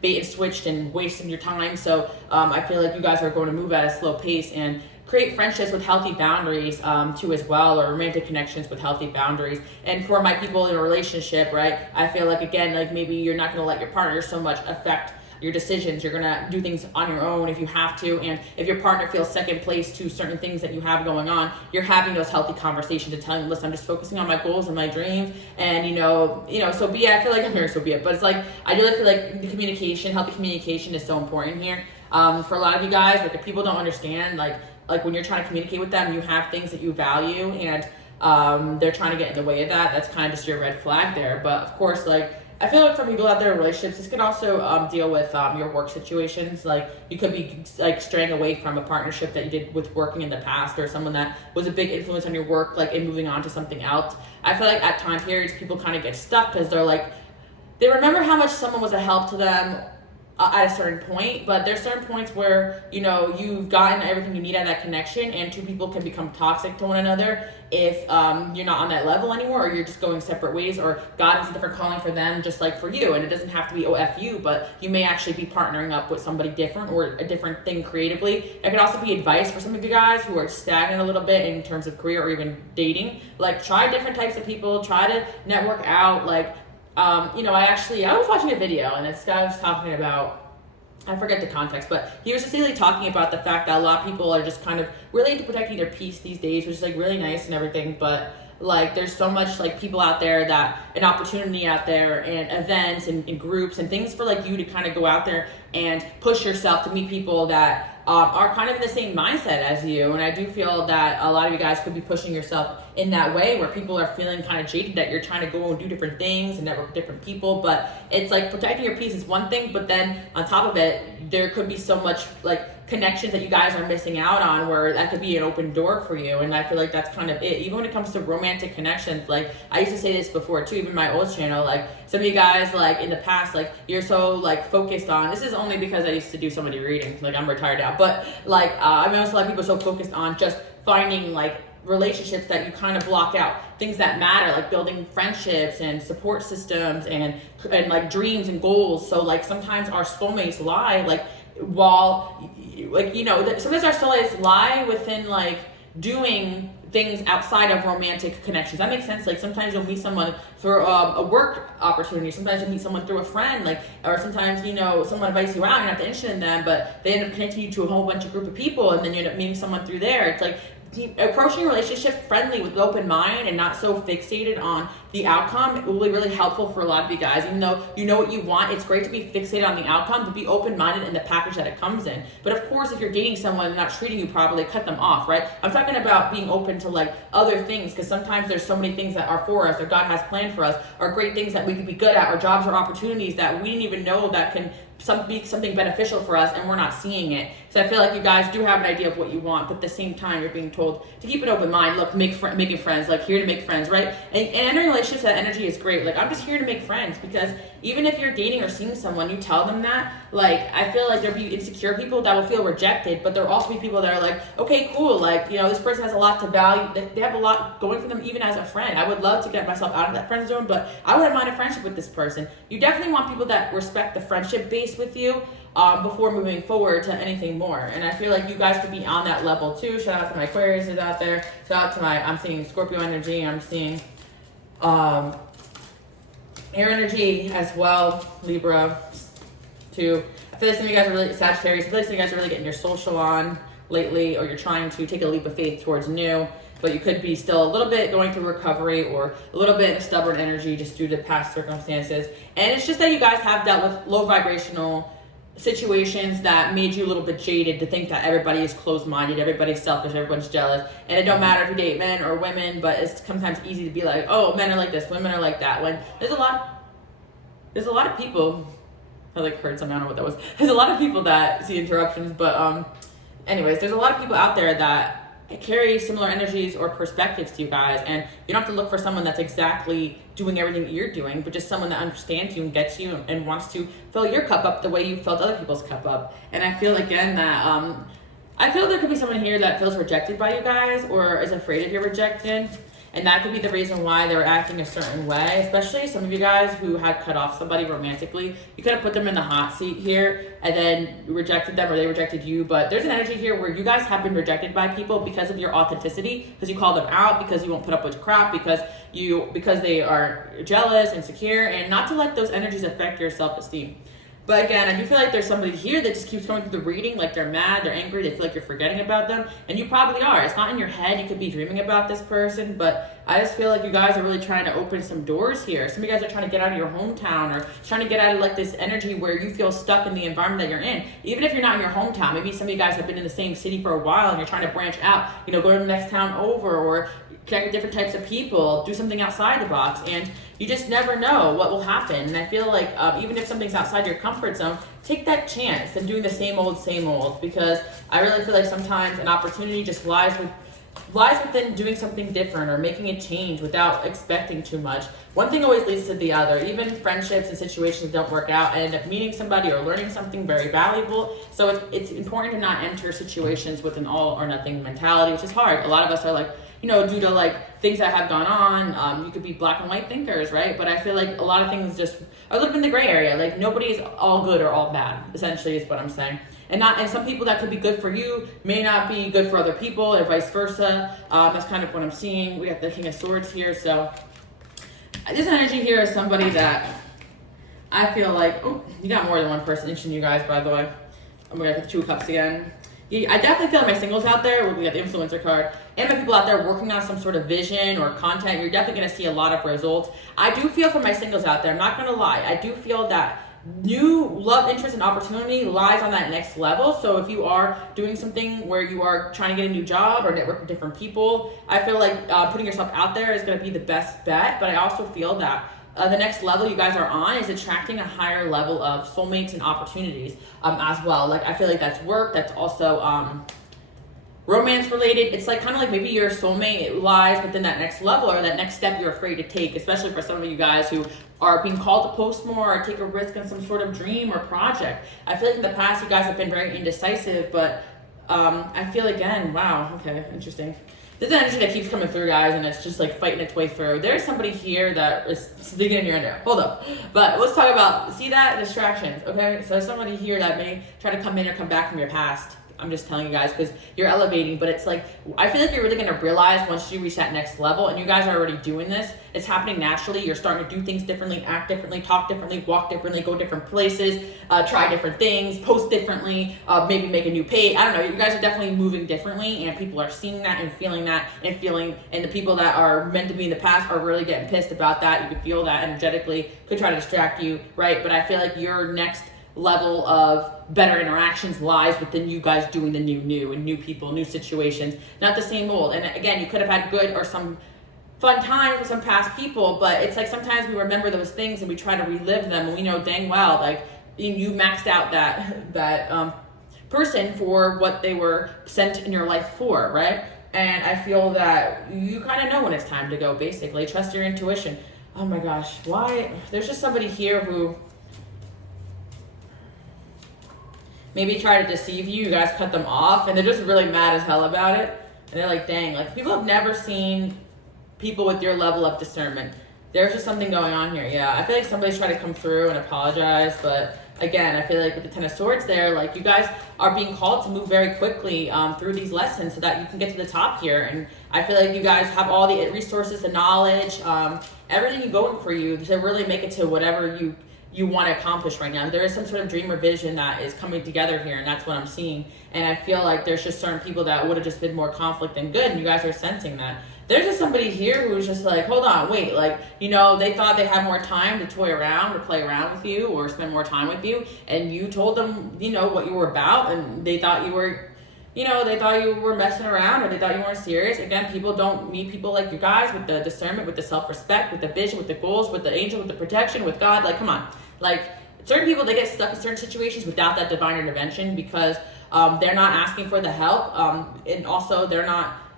bait and switched and wasting your time. So I feel like you guys are going to move at a slow pace and create friendships with healthy boundaries too as well, or romantic connections with healthy boundaries. And for my people in a relationship, right, I feel like, again, like maybe you're not going to let your partner so much affect your decisions. You're going to do things on your own if you have to. And if your partner feels second place to certain things that you have going on, you're having those healthy conversations and telling them, listen, I'm just focusing on my goals and my dreams. And, so be it. I feel like I'm hearing so be it. But it's like, I really feel like the communication, healthy communication is so important here. For a lot of you guys, like if people don't understand, like when you're trying to communicate with them, you have things that you value and they're trying to get in the way of that. That's kind of just your red flag there. But of course, like, I feel like for people out there in relationships, this can also deal with your work situations. Like you could be like straying away from a partnership that you did with working in the past, or someone that was a big influence on your work, like in moving on to something else. I feel like at time periods, people kind of get stuck because they remember how much someone was a help to them at a certain point, but there's certain points where, you've gotten everything you need out of that connection, and two people can become toxic to one another if you're not on that level anymore, or you're just going separate ways, or God has a different calling for them just like for you. And it doesn't have to be OFU, but you may actually be partnering up with somebody different or a different thing creatively. It could also be advice for some of you guys who are stagnant a little bit in terms of career or even dating. Like try different types of people, try to network out. Like I was watching a video, and this guy was talking about, I forget the context, but he was just really talking about the fact that a lot of people are just kind of really into protecting their peace these days, which is like really nice and everything, but like there's so much like people out there, that an opportunity out there, and events and groups and things for like you to kind of go out there and push yourself to meet people that are kind of in the same mindset as you. And I do feel that a lot of you guys could be pushing yourself in that way, where people are feeling kind of jaded that you're trying to go and do different things and network with different people. But it's like protecting your peace is one thing, but then on top of it, there could be so much like connections that you guys are missing out on, where that could be an open door for you. And I feel like that's kind of it. Even when it comes to romantic connections, like I used to say this before too, even my old channel, like some of you guys, like in the past, like you're so like focused on, this is only because I used to do so many readings, like I'm retired now, but like I mean, a lot of people are so focused on just finding like relationships that you kind of block out things that matter, like building friendships and support systems and like dreams and goals. So like sometimes our soulmates lie like while like sometimes our soulmates lie within like doing things outside of romantic connections. That makes sense. Like sometimes you'll meet someone through a work opportunity. Sometimes you'll meet someone through a friend, like, or sometimes someone invites you out and you're not interested in them, but they end up connecting you to a whole bunch of group of people, and then you end up meeting someone through there. It's like approaching a relationship friendly with an open mind and not so fixated on the outcome will be really helpful for a lot of you guys. Even though you know what you want, it's great to be fixated on the outcome, but be open-minded in the package that it comes in. But of course, if you're dating someone and not treating you properly, cut them off, right? I'm talking about being open to like other things, because sometimes there's so many things that are for us, or God has planned for us, or great things that we could be good at, or jobs or opportunities that we didn't even know that can be something beneficial for us, and we're not seeing it. So I feel like you guys do have an idea of what you want, but at the same time, you're being told to keep an open mind. Look, making friends, like here to make friends, right? And entering a relationships, that energy is great. Like, I'm just here to make friends, because even if you're dating or seeing someone, you tell them that, like, I feel like there'll be insecure people that will feel rejected, but there'll also be people that are like, okay, cool, like, you know, this person has a lot to value, they have a lot going for them even as a friend. I would love to get myself out of that friend zone, but I wouldn't mind a friendship with this person. You definitely want people that respect the friendship base with you, before moving forward to anything more. And I feel like you guys could be on that level too. Shout out to my Aquariuses out there. Shout out to I'm seeing Scorpio energy. I'm seeing air energy as well, Libra too. I feel like some of you guys are really Sagittarius. I feel like some of you guys are really getting your social on lately, or you're trying to take a leap of faith towards new, but you could be still a little bit going through recovery, or a little bit of stubborn energy just due to past circumstances. And it's just that you guys have dealt with low vibrational situations that made you a little bit jaded to think that everybody is closed-minded, everybody's selfish, everyone's jealous, and it don't matter if you date men or women, but it's sometimes easy to be like, oh, men are like this, women are like that, when there's a lot of people, I like heard something, I don't know what that was, there's a lot of people that see interruptions, but anyways, there's a lot of people out there that carry similar energies or perspectives to you guys, and you don't have to look for someone that's exactly doing everything that you're doing, but just someone that understands you and gets you and wants to fill your cup up the way you filled other people's cup up. And I feel again that I feel there could be someone here that feels rejected by you guys, or is afraid of your rejection. And that could be the reason why they're acting a certain way, especially some of you guys who had cut off somebody romantically. You could have put them in the hot seat here and then rejected them, or they rejected you. But there's an energy here where you guys have been rejected by people because of your authenticity, because you call them out, because you won't put up with crap, because they are jealous, insecure, and not to let those energies affect your self-esteem. But again, I do feel like there's somebody here that just keeps going through the reading, like they're mad, they're angry, they feel like you're forgetting about them, and you probably are. It's not in your head, you could be dreaming about this person, but I just feel like you guys are really trying to open some doors here. Some of you guys are trying to get out of your hometown, or trying to get out of like this energy where you feel stuck in the environment that you're in. Even if you're not in your hometown, maybe some of you guys have been in the same city for a while and you're trying to branch out, you know, go to the next town over, or connect with different types of people, do something outside the box, and you just never know what will happen. And I feel like even if something's outside your comfort zone, take that chance and doing the same old, because I really feel like sometimes an opportunity just lies within doing something different or making a change without expecting too much. One thing always leads to the other. Even friendships and situations don't work out, I end up meeting somebody or learning something very valuable. So it's important to not enter situations with an all or nothing mentality, which is hard. A lot of us are like, you know, due to like things that have gone on, you could be black and white thinkers, right? But I feel like a lot of things just are a little bit in the gray area. Like nobody's all good or all bad, essentially is what I'm saying. And some people that could be good for you may not be good for other people, or vice versa. That's kind of what I'm seeing. We got the King of Swords here. So this energy here is somebody that I feel like, oh, you got more than one person interested in you guys, by the way. I'm gonna get the Two of Cups again. I definitely feel like my singles out there, we got the Influencer card, and my people out there working on some sort of vision or content, you're definitely going to see a lot of results. I do feel for my singles out there, I'm not going to lie, I do feel that new love, interest, and opportunity lies on that next level. So if you are doing something where you are trying to get a new job or network with different people, I feel like putting yourself out there is going to be the best bet. But I also feel that the next level you guys are on is attracting a higher level of soulmates and opportunities as well. Like I feel like that's work, that's also romance related. It's like kind of like maybe your soulmate lies within that next level or that next step you're afraid to take, especially for some of you guys who are being called to post more or take a risk on some sort of dream or project. I feel like in the past you guys have been very indecisive, but I feel again, wow, okay, interesting. This is an energy that keeps coming through, guys, and it's just like fighting its way through. There's somebody here that is digging in your inner. Hold up. But let's talk about, see that? Distractions, okay? So there's somebody here that may try to come in or come back from your past. I'm just telling you guys because you're elevating, but it's like, I feel like you're really going to realize once you reach that next level, and you guys are already doing this, it's happening naturally. You're starting to do things differently, act differently, talk differently, walk differently, go different places, try different things, post differently, maybe make a new page. I don't know. You guys are definitely moving differently, and people are seeing that and feeling that and the people that are meant to be in the past are really getting pissed about that. You can feel that energetically, could try to distract you, right? But I feel like your next level of better interactions lies within you guys doing the new and new people, new situations, not the same old. And again, you could have had good or some fun times with some past people, but it's like sometimes we remember those things and we try to relive them, and we know dang well like you maxed out that person for what they were sent in your life for, right? And I feel that you kind of know when it's time to go, basically. Trust your intuition. oh my gosh, why? There's just somebody here who maybe try to deceive you. You guys cut them off, and they're just really mad as hell about it. And they're like, dang, like people have never seen people with your level of discernment. There's just something going on here. Yeah, I feel like somebody's trying to come through and apologize, but again, I feel like with the Ten of Swords there, like you guys are being called to move very quickly through these lessons so that you can get to the top here. And I feel like you guys have all the resources, the knowledge, everything going for you to really make it to whatever you want to accomplish right now. There is some sort of dream or vision that is coming together here, and that's what I'm seeing. And I feel like there's just certain people that would have just been more conflict than good, and you guys are sensing that. There's just somebody here who's just like, hold on, wait, like, you know, they thought they had more time to toy around or play around with you or spend more time with you, and you told them, you know, what you were about, and they thought you were, you know, they thought you were messing around, or they thought you weren't serious. Again, people don't meet people like you guys with the discernment, with the self-respect, with the vision, with the goals, with the angel, with the protection, with God. Like, come on. Like, certain people, they get stuck in certain situations without that divine intervention because they're not asking for the help, and also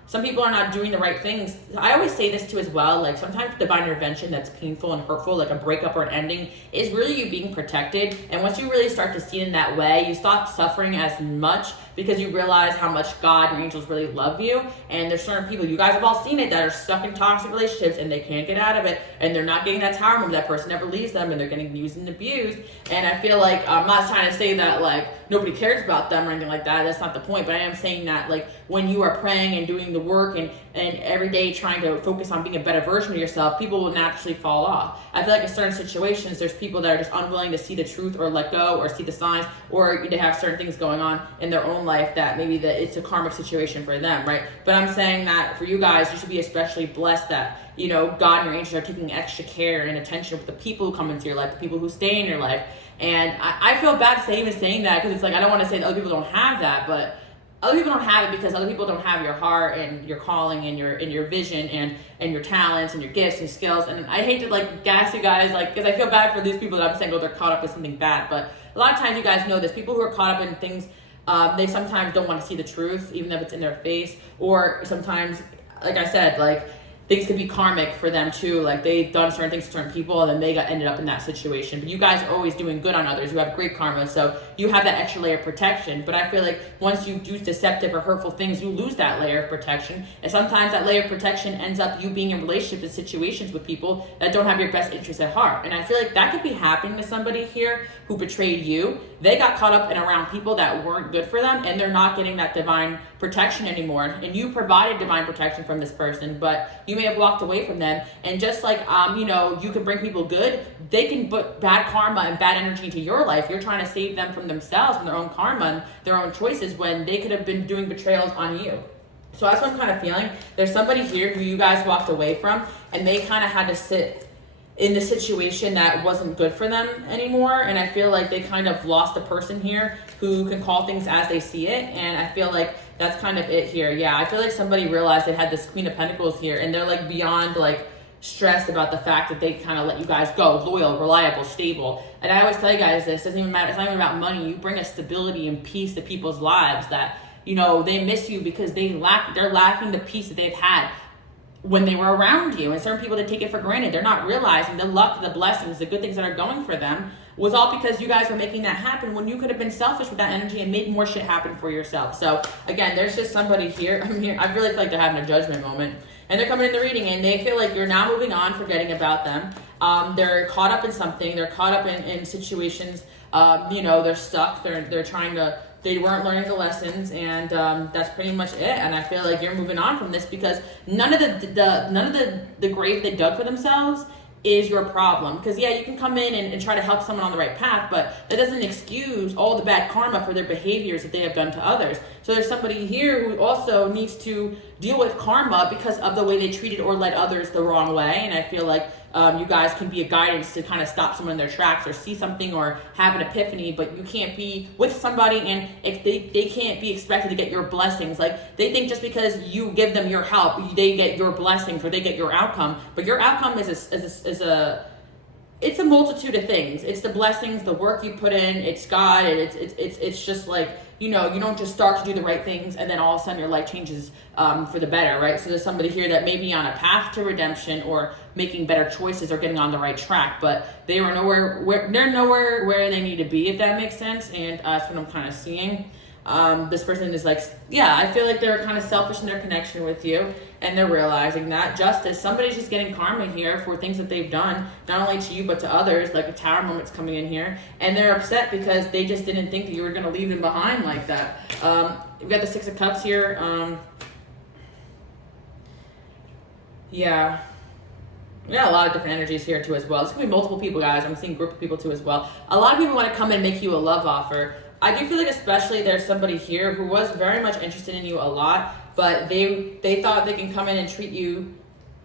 some people are not doing the right things. I always say this too as well, like sometimes divine intervention that's painful and hurtful, like a breakup or an ending, is really you being protected. And once you really start to see it in that way, you stop suffering as much because you realize how much God, your angels really love you. And there's certain people, you guys have all seen it, that are stuck in toxic relationships and they can't get out of it, and they're not getting that tower moment. That person never leaves them, and they're getting used and abused. And I feel like, I'm not trying to say that like nobody cares about them or anything like that. That's not the point. But I am saying that like when you are praying and doing the work and every day trying to focus on being a better version of yourself, people will naturally fall off. I feel like in certain situations, there's people that are just unwilling to see the truth or let go or see the signs, or they have certain things going on in their own life that maybe it's a karmic situation for them, right? But I'm saying that for you guys, you should be especially blessed that, you know, God and your angels are taking extra care and attention with the people who come into your life, the people who stay in your life. And I feel bad even saying that, because it's like, I don't want to say that other people don't have that, but other people don't have it because other people don't have your heart and your calling and your vision and your talents and your gifts and skills. And I hate to like gas you guys, like, because I feel bad for these people that I'm saying, oh, they're caught up with something bad. But a lot of times you guys know this, people who are caught up in things, they sometimes don't want to see the truth, even if it's in their face. Or sometimes, like I said, like things could be karmic for them too. Like they've done certain things to certain people and then they ended up in that situation. But you guys are always doing good on others. You have great karma, so you have that extra layer of protection. But I feel like once you do deceptive or hurtful things, you lose that layer of protection. And sometimes that layer of protection ends up you being in relationships and situations with people that don't have your best interests at heart. And I feel like that could be happening to somebody here who betrayed you. They got caught up and around people that weren't good for them, and they're not getting that divine protection anymore. And you provided divine protection from this person, but you may have walked away from them. And just like you know, you can bring people good, they can put bad karma and bad energy into your life. You're trying to save them from themselves, from their own karma and their own choices, when they could have been doing betrayals on you. So that's what I'm kind of feeling. There's somebody here who you guys walked away from, and they kind of had to sit in the situation that wasn't good for them anymore. And I feel like they kind of lost a person here who can call things as they see it. And I feel like that's kind of it here. Yeah, I feel like somebody realized they had this Queen of Pentacles here, and they're like beyond like stressed about the fact that they kind of let you guys go. Loyal, reliable, stable. And I always tell you guys this, doesn't even matter, it's not even about money. You bring a stability and peace to people's lives that, you know, they miss you because they're lacking the peace that they've had when they were around you. And certain people, that take it for granted. They're not realizing the luck, the blessings, the good things that are going for them was all because you guys were making that happen when you could have been selfish with that energy and made more shit happen for yourself. So again, there's just somebody here. I'm here. I really feel like they're having a judgment moment, and they're coming in the reading and they feel like you're now moving on, forgetting about them. They're caught up in something. They're caught up in situations. You know, they're stuck. They're trying to. They weren't learning the lessons, and that's pretty much it. And I feel like you're moving on from this because none of the grave they dug for themselves is your problem. Because yeah, you can come in and try to help someone on the right path, but that doesn't excuse all the bad karma for their behaviors that they have done to others. So there's somebody here who also needs to deal with karma because of the way they treated or led others the wrong way. And I feel like you guys can be a guidance to kind of stop someone in their tracks or see something or have an epiphany, but you can't be with somebody and if they can't be expected to get your blessings. Like they think just because you give them your help, they get your blessings or they get your outcome, but your outcome it's a multitude of things. It's the blessings, the work you put in, it's God, and it's just like, you know, you don't just start to do the right things and then all of a sudden your life changes for the better, right? So there's somebody here that may be on a path to redemption or making better choices or getting on the right track, but they're nowhere where they need to be, if that makes sense. And that's what I'm kind of seeing. This person is like, yeah, I feel like they're kind of selfish in their connection with you, and they're realizing that justice, somebody's just getting karma here for things that they've done, not only to you but to others. Like a tower moment's coming in here, and they're upset because they just didn't think that you were going to leave them behind like that. We've got the Six of Cups here. Yeah. We got a lot of different energies here too as well. This could be multiple people, guys. I'm seeing a group of people too as well. A lot of people want to come and make you a love offer. I do feel like especially there's somebody here who was very much interested in you a lot, but they thought they can come in and treat you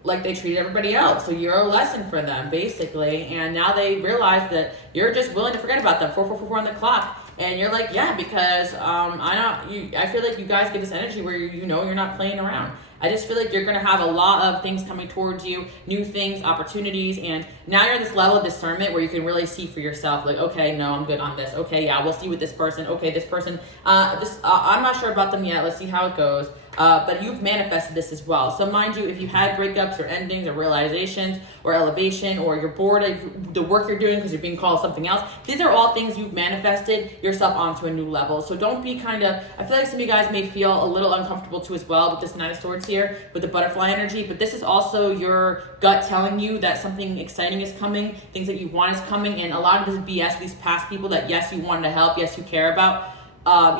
like they treated everybody else. So you're a lesson for them, basically. And now they realize that you're just willing to forget about them. 4 on the clock. And you're like, yeah, because I feel like you guys get this energy where you know you're not playing around. I just feel like you're going to have a lot of things coming towards you, new things, opportunities, and now you're at this level of discernment where you can really see for yourself, like, okay, no, I'm good on this. Okay, yeah, we'll see with this person. Okay, this person, I'm not sure about them yet. Let's see how it goes. But you've manifested this as well. So mind you, if you had breakups or endings or realizations or elevation, or you're bored of the work you're doing because you're being called something else, these are all things you've manifested yourself onto a new level. So don't be I feel like some of you guys may feel a little uncomfortable too as well with this Nine of Swords here, with the butterfly energy, but this is also your gut telling you that something exciting is coming, things that you want is coming, and a lot of this BS, these past people that yes, you wanted to help, yes, you care about,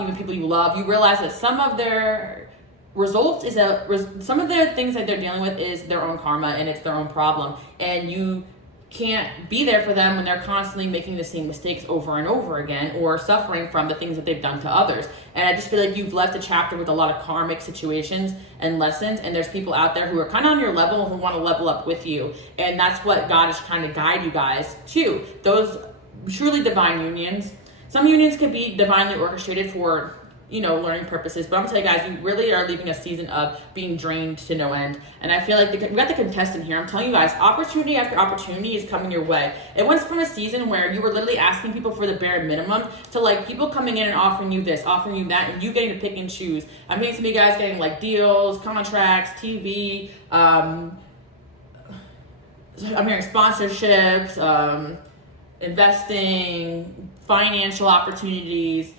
even people you love, you realize that some of their results is some of the things that they're dealing with is their own karma, and it's their own problem, and you can't be there for them when they're constantly making the same mistakes over and over again, or suffering from the things that they've done to others. And I just feel like you've left a chapter with a lot of karmic situations and lessons, and there's people out there who are kind of on your level who want to level up with you, and that's what God is trying to guide you guys to, those truly divine unions. Some unions can be divinely orchestrated for learning purposes, but I'm gonna tell you guys, you really are leaving a season of being drained to no end. And I feel like we got the contestant here. I'm telling you guys, opportunity after opportunity is coming your way. It went from a season where you were literally asking people for the bare minimum to like people coming in and offering you this, offering you that, and you getting to pick and choose. I'm hearing some of you guys getting like deals, contracts, TV, I'm hearing sponsorships, investing, financial opportunities,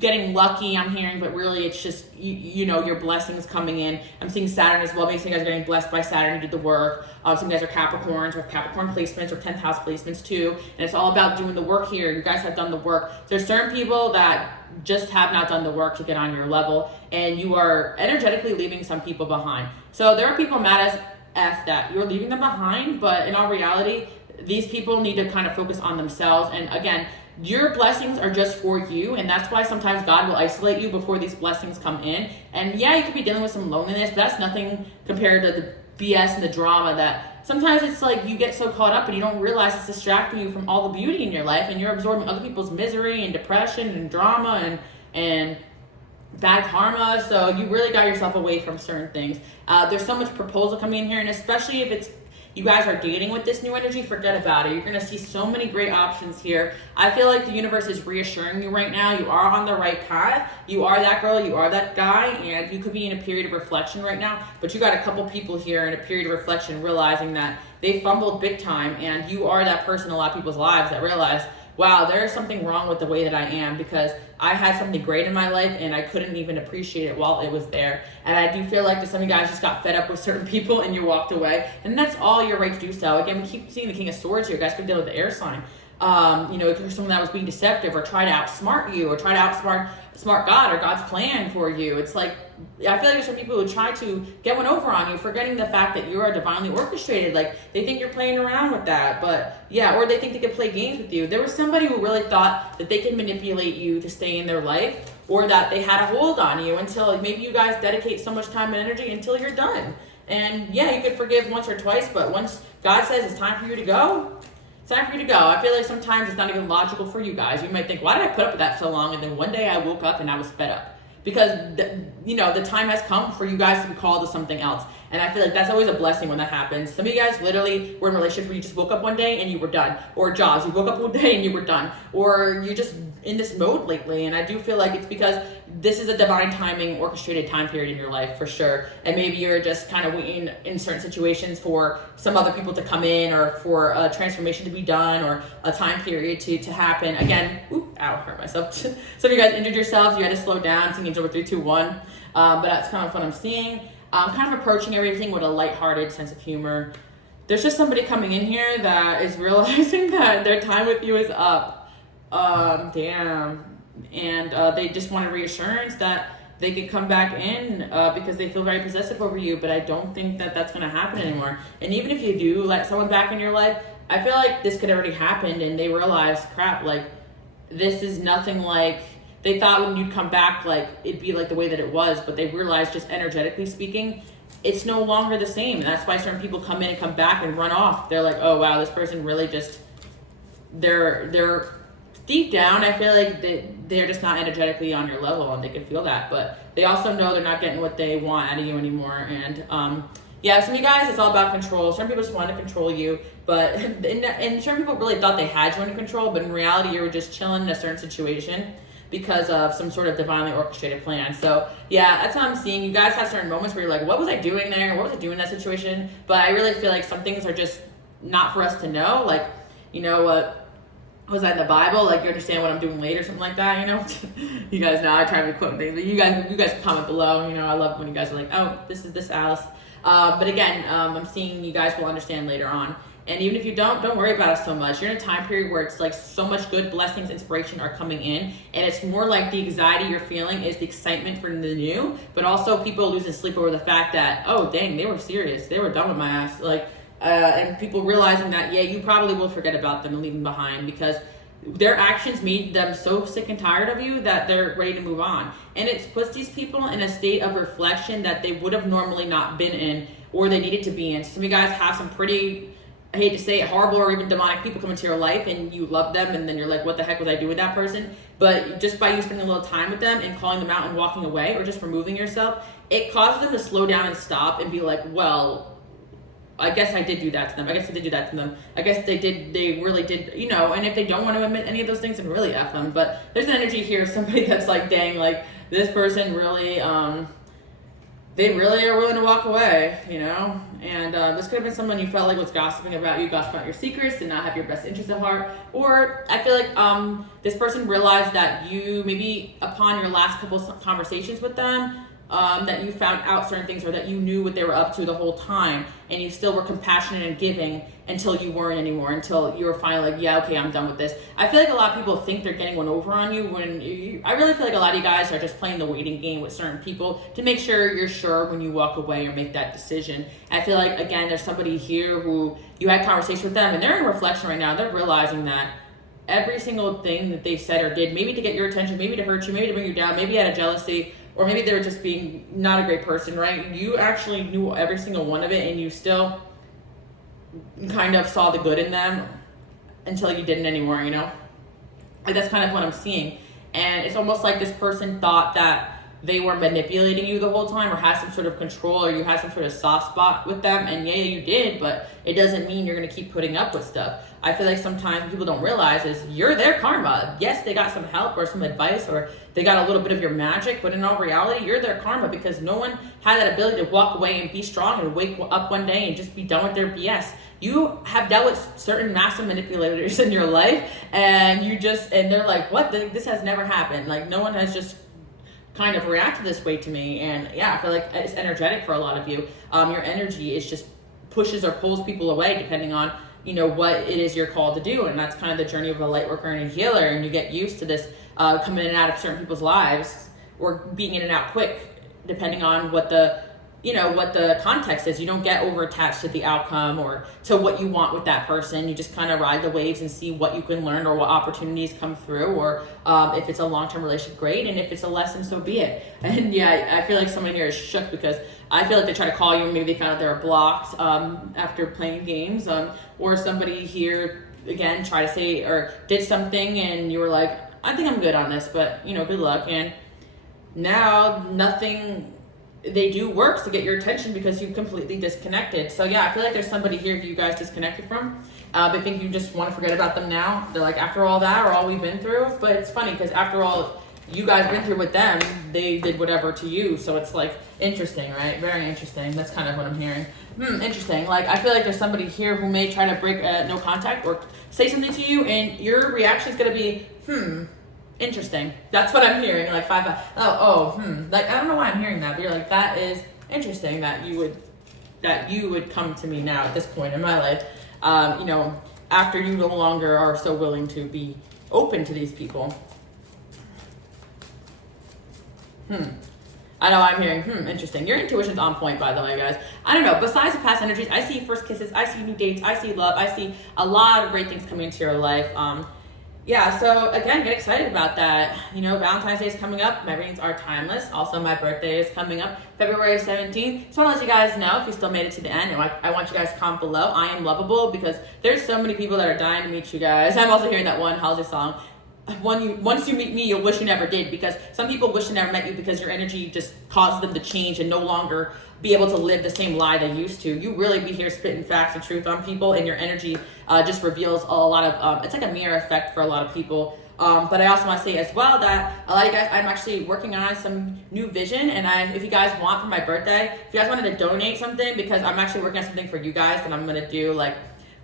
getting lucky, I'm hearing, but really it's just your blessings coming in. I'm seeing Saturn as well. Maybe some of you guys are getting blessed by Saturn who did the work. Some of you guys are Capricorns or Capricorn placements or 10th house placements too, and it's all about doing the work here. You guys have done the work. There's certain people that just have not done the work to get on your level, and you are energetically leaving some people behind. So there are people mad as F that you're leaving them behind, but in all reality, these people need to kind of focus on themselves. And again, your blessings are just for you, and that's why sometimes God will isolate you before these blessings come in. And yeah, you could be dealing with some loneliness, but that's nothing compared to the BS and the drama that sometimes it's like you get so caught up and you don't realize it's distracting you from all the beauty in your life, and you're absorbing other people's misery and depression and drama and bad karma. So you really got yourself away from certain things. There's so much proposal coming in here, and especially if you guys are dating with this new energy, forget about it. You're going to see so many great options here. I feel like the universe is reassuring you right now. You are on the right path. You are that girl. You are that guy. And you could be in a period of reflection right now. But you got a couple people here in a period of reflection realizing that they fumbled big time. And you are that person in a lot of people's lives that realize, wow, there's something wrong with the way that I am, because I had something great in my life and I couldn't even appreciate it while it was there. And I do feel like that some of you guys just got fed up with certain people and you walked away. And that's all your right to do so. Again, we keep seeing the King of Swords here. You guys could deal with the air sign. If there's someone that was being deceptive or try to outsmart you or try to outsmart God or God's plan for you. It's like, I feel like there's some people who try to get one over on you, forgetting the fact that you are divinely orchestrated. Like, they think you're playing around with that, but yeah, or they think they can play games with you. There was somebody who really thought that they can manipulate you to stay in their life, or that they had a hold on you until maybe you guys dedicate so much time and energy until you're done. And yeah, you could forgive once or twice, but once God says it's time for you to go, it's time for you to go. I feel like sometimes it's not even logical for you guys. You might think, why did I put up with that so long? And then one day I woke up and I was fed up. because the time has come for you guys to be called to something else. And I feel like that's always a blessing when that happens. Some of you guys literally were in relationships where you just woke up one day and you were done, or jobs, you woke up one day and you were done, or you're just in this mode lately. And I do feel like it's because this is a divine timing, orchestrated time period in your life for sure. And maybe you're just kind of waiting in certain situations for some other people to come in, or for a transformation to be done, or a time period to happen. Again, hurt myself. Some of you guys injured yourselves, you had to slow down, singing over 3, 2, 1. But that's kind of what I'm seeing. Kind of approaching everything with a lighthearted sense of humor. There's just somebody coming in here that is realizing that their time with you is up. And they just want a reassurance that they could come back in because they feel very possessive over you, but I don't think that that's going to happen anymore. And even if you do let someone back in your life, I feel like this could already happen, and they realize, crap, like, this is nothing like... They thought when you'd come back, like, it'd be like the way that it was, but they realized, just energetically speaking, it's no longer the same. And that's why certain people come in and come back and run off. They're like, oh wow, this person really just, they're deep down, I feel like they're just not energetically on your level, and they can feel that. But they also know they're not getting what they want out of you anymore. And some of you guys, it's all about control. Certain people just want to control you, but and certain people really thought they had you under control, but in reality, you were just chilling in a certain situation because of some sort of divinely orchestrated plan. So yeah, that's how I'm seeing. You guys have certain moments where you're like, what was I doing there? What was I doing in that situation? But I really feel like some things are just not for us to know. Like, what was that in the Bible? Like, you understand what I'm doing later, something like that, You guys know I try to quote things. You guys comment below. I love when you guys are like, oh, this is this Alice. But again, I'm seeing you guys will understand later on. And even if you don't worry about it so much. You're in a time period where it's like so much good blessings, inspiration are coming in. And it's more like the anxiety you're feeling is the excitement for the new, but also people losing sleep over the fact that, oh, dang, they were serious. They were done with my ass. And people realizing that, yeah, you probably will forget about them and leave them behind, because their actions made them so sick and tired of you that they're ready to move on. And it puts these people in a state of reflection that they would have normally not been in, or they needed to be in. Some of you guys have some pretty, I hate to say it, horrible or even demonic people come into your life, and you love them, and then you're like, what the heck was I doing with that person? But just by you spending a little time with them and calling them out and walking away, or just removing yourself, it causes them to slow down and stop and be like, well, I guess I did do that to them. I guess I did do that to them. I guess they really did, and if they don't want to admit any of those things, then really F them. But there's an energy here, somebody that's like, dang, like, this person really, they really are willing to walk away, And this could have been someone you felt like was gossiping about you, gossiping about your secrets, did not have your best interest at heart. Or I feel like this person realized that you, maybe upon your last couple of conversations with them, that you found out certain things, or that you knew what they were up to the whole time, and you still were compassionate and giving until you weren't anymore, until you were finally like, yeah, okay, I'm done with this. I feel like a lot of people think they're getting one over on you, when I really feel like a lot of you guys are just playing the waiting game with certain people to make sure you're sure when you walk away or make that decision. I feel like, again, there's somebody here who you had conversation with them, and they're in reflection right now. They're realizing that every single thing that they said or did, maybe to get your attention, maybe to hurt you, maybe to bring you down, maybe out of jealousy, or maybe they were just being not a great person, right? You actually knew every single one of it, and you still kind of saw the good in them until you didn't anymore, Like, that's kind of what I'm seeing. And it's almost like this person thought that they were manipulating you the whole time, or had some sort of control, or you had some sort of soft spot with them. And yeah, you did, but it doesn't mean you're going to keep putting up with stuff. I feel like sometimes people don't realize is you're their karma. Yes, they got some help or some advice, or they got a little bit of your magic, but in all reality, you're their karma, because no one had that ability to walk away and be strong and wake up one day and just be done with their BS. You have dealt with certain massive manipulators in your life, and they're like, what? This has never happened. Like, no one has just kind of reacted this way to me. And yeah, I feel like it's energetic for a lot of you. Your energy is just pushes or pulls people away depending on what it is you're called to do. And that's kind of the journey of a light worker and a healer. And you get used to this coming in and out of certain people's lives, or being in and out quick, depending on what the context is. You don't get over attached to the outcome or to what you want with that person. You just kind of ride the waves and see what you can learn, or what opportunities come through, or if it's a long-term relationship, great. And if it's a lesson, so be it. And yeah, I feel like someone here is shook, because I feel like they try to call you and maybe they found out they were blocked after playing games, or somebody here again tried to say or did something and you were like, I think I'm good on this, but good luck. And now nothing they do works to get your attention because you completely disconnected. So yeah, I feel like there's somebody here who you guys disconnected from. They think you just want to forget about them now. They're like, after all that or all we've been through. But it's funny because after all you guys been through with them, they did whatever to you. So it's like interesting, right? Very interesting. That's kind of what I'm hearing. Interesting. Like, I feel like there's somebody here who may try to break no contact or say something to you, and your reaction is going to be, interesting. That's what I'm hearing. Like, like, I don't know why I'm hearing that, but you're like, that is interesting that you would come to me now at this point in my life, you know, after you no longer are so willing to be open to these people. I know I'm hearing, interesting. Your intuition's on point, by the way, guys. I don't know. Besides the past energies, I see first kisses, I see new dates, I see love, I see a lot of great things coming into your life. Yeah, so again, get excited about that. You know, Valentine's Day is coming up. My readings are timeless. Also, my birthday is coming up, February 17th. Just want to let you guys know, if you still made it to the end, and I want you guys to comment below. I am lovable, because there's so many people that are dying to meet you guys. I'm also hearing that one Halsey song. Once you meet me, you'll wish you never did, because some people wish they never met you because your energy just causes them to change and no longer be able to live the same lie they used to. You really be here spitting facts and truth on people, and your energy just reveals a lot of, it's like a mirror effect for a lot of people. But I also want to say as well that a lot of you guys, I'm actually working on some new vision, and if you guys want for my birthday, if you guys wanted to donate something, because I'm actually working on something for you guys that I'm going to do, like,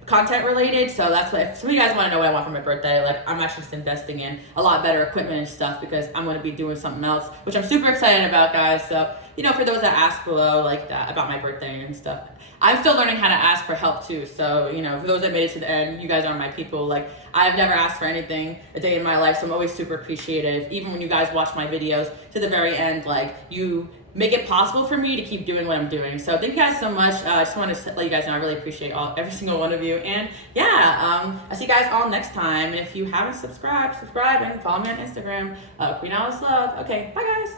content related. So that's what, if some of you guys want to know what I want for my birthday, like, I'm actually just investing in a lot better equipment and stuff, because I'm going to be doing something else, which I'm super excited about, guys. So, you know, for those that ask below, like, that about my birthday and stuff, I'm still learning how to ask for help too. So, you know, for those that made it to the end, you guys are my people. Like, I've never asked for anything a day in my life, so I'm always super appreciative. Even when you guys watch my videos to the very end, like, you make it possible for me to keep doing what I'm doing. So thank you guys so much. I just want to let you guys know I really appreciate every single one of you. And yeah, I'll see you guys all next time. And if you haven't subscribed, subscribe and follow me on Instagram, Queen Alice Love. Okay, bye guys.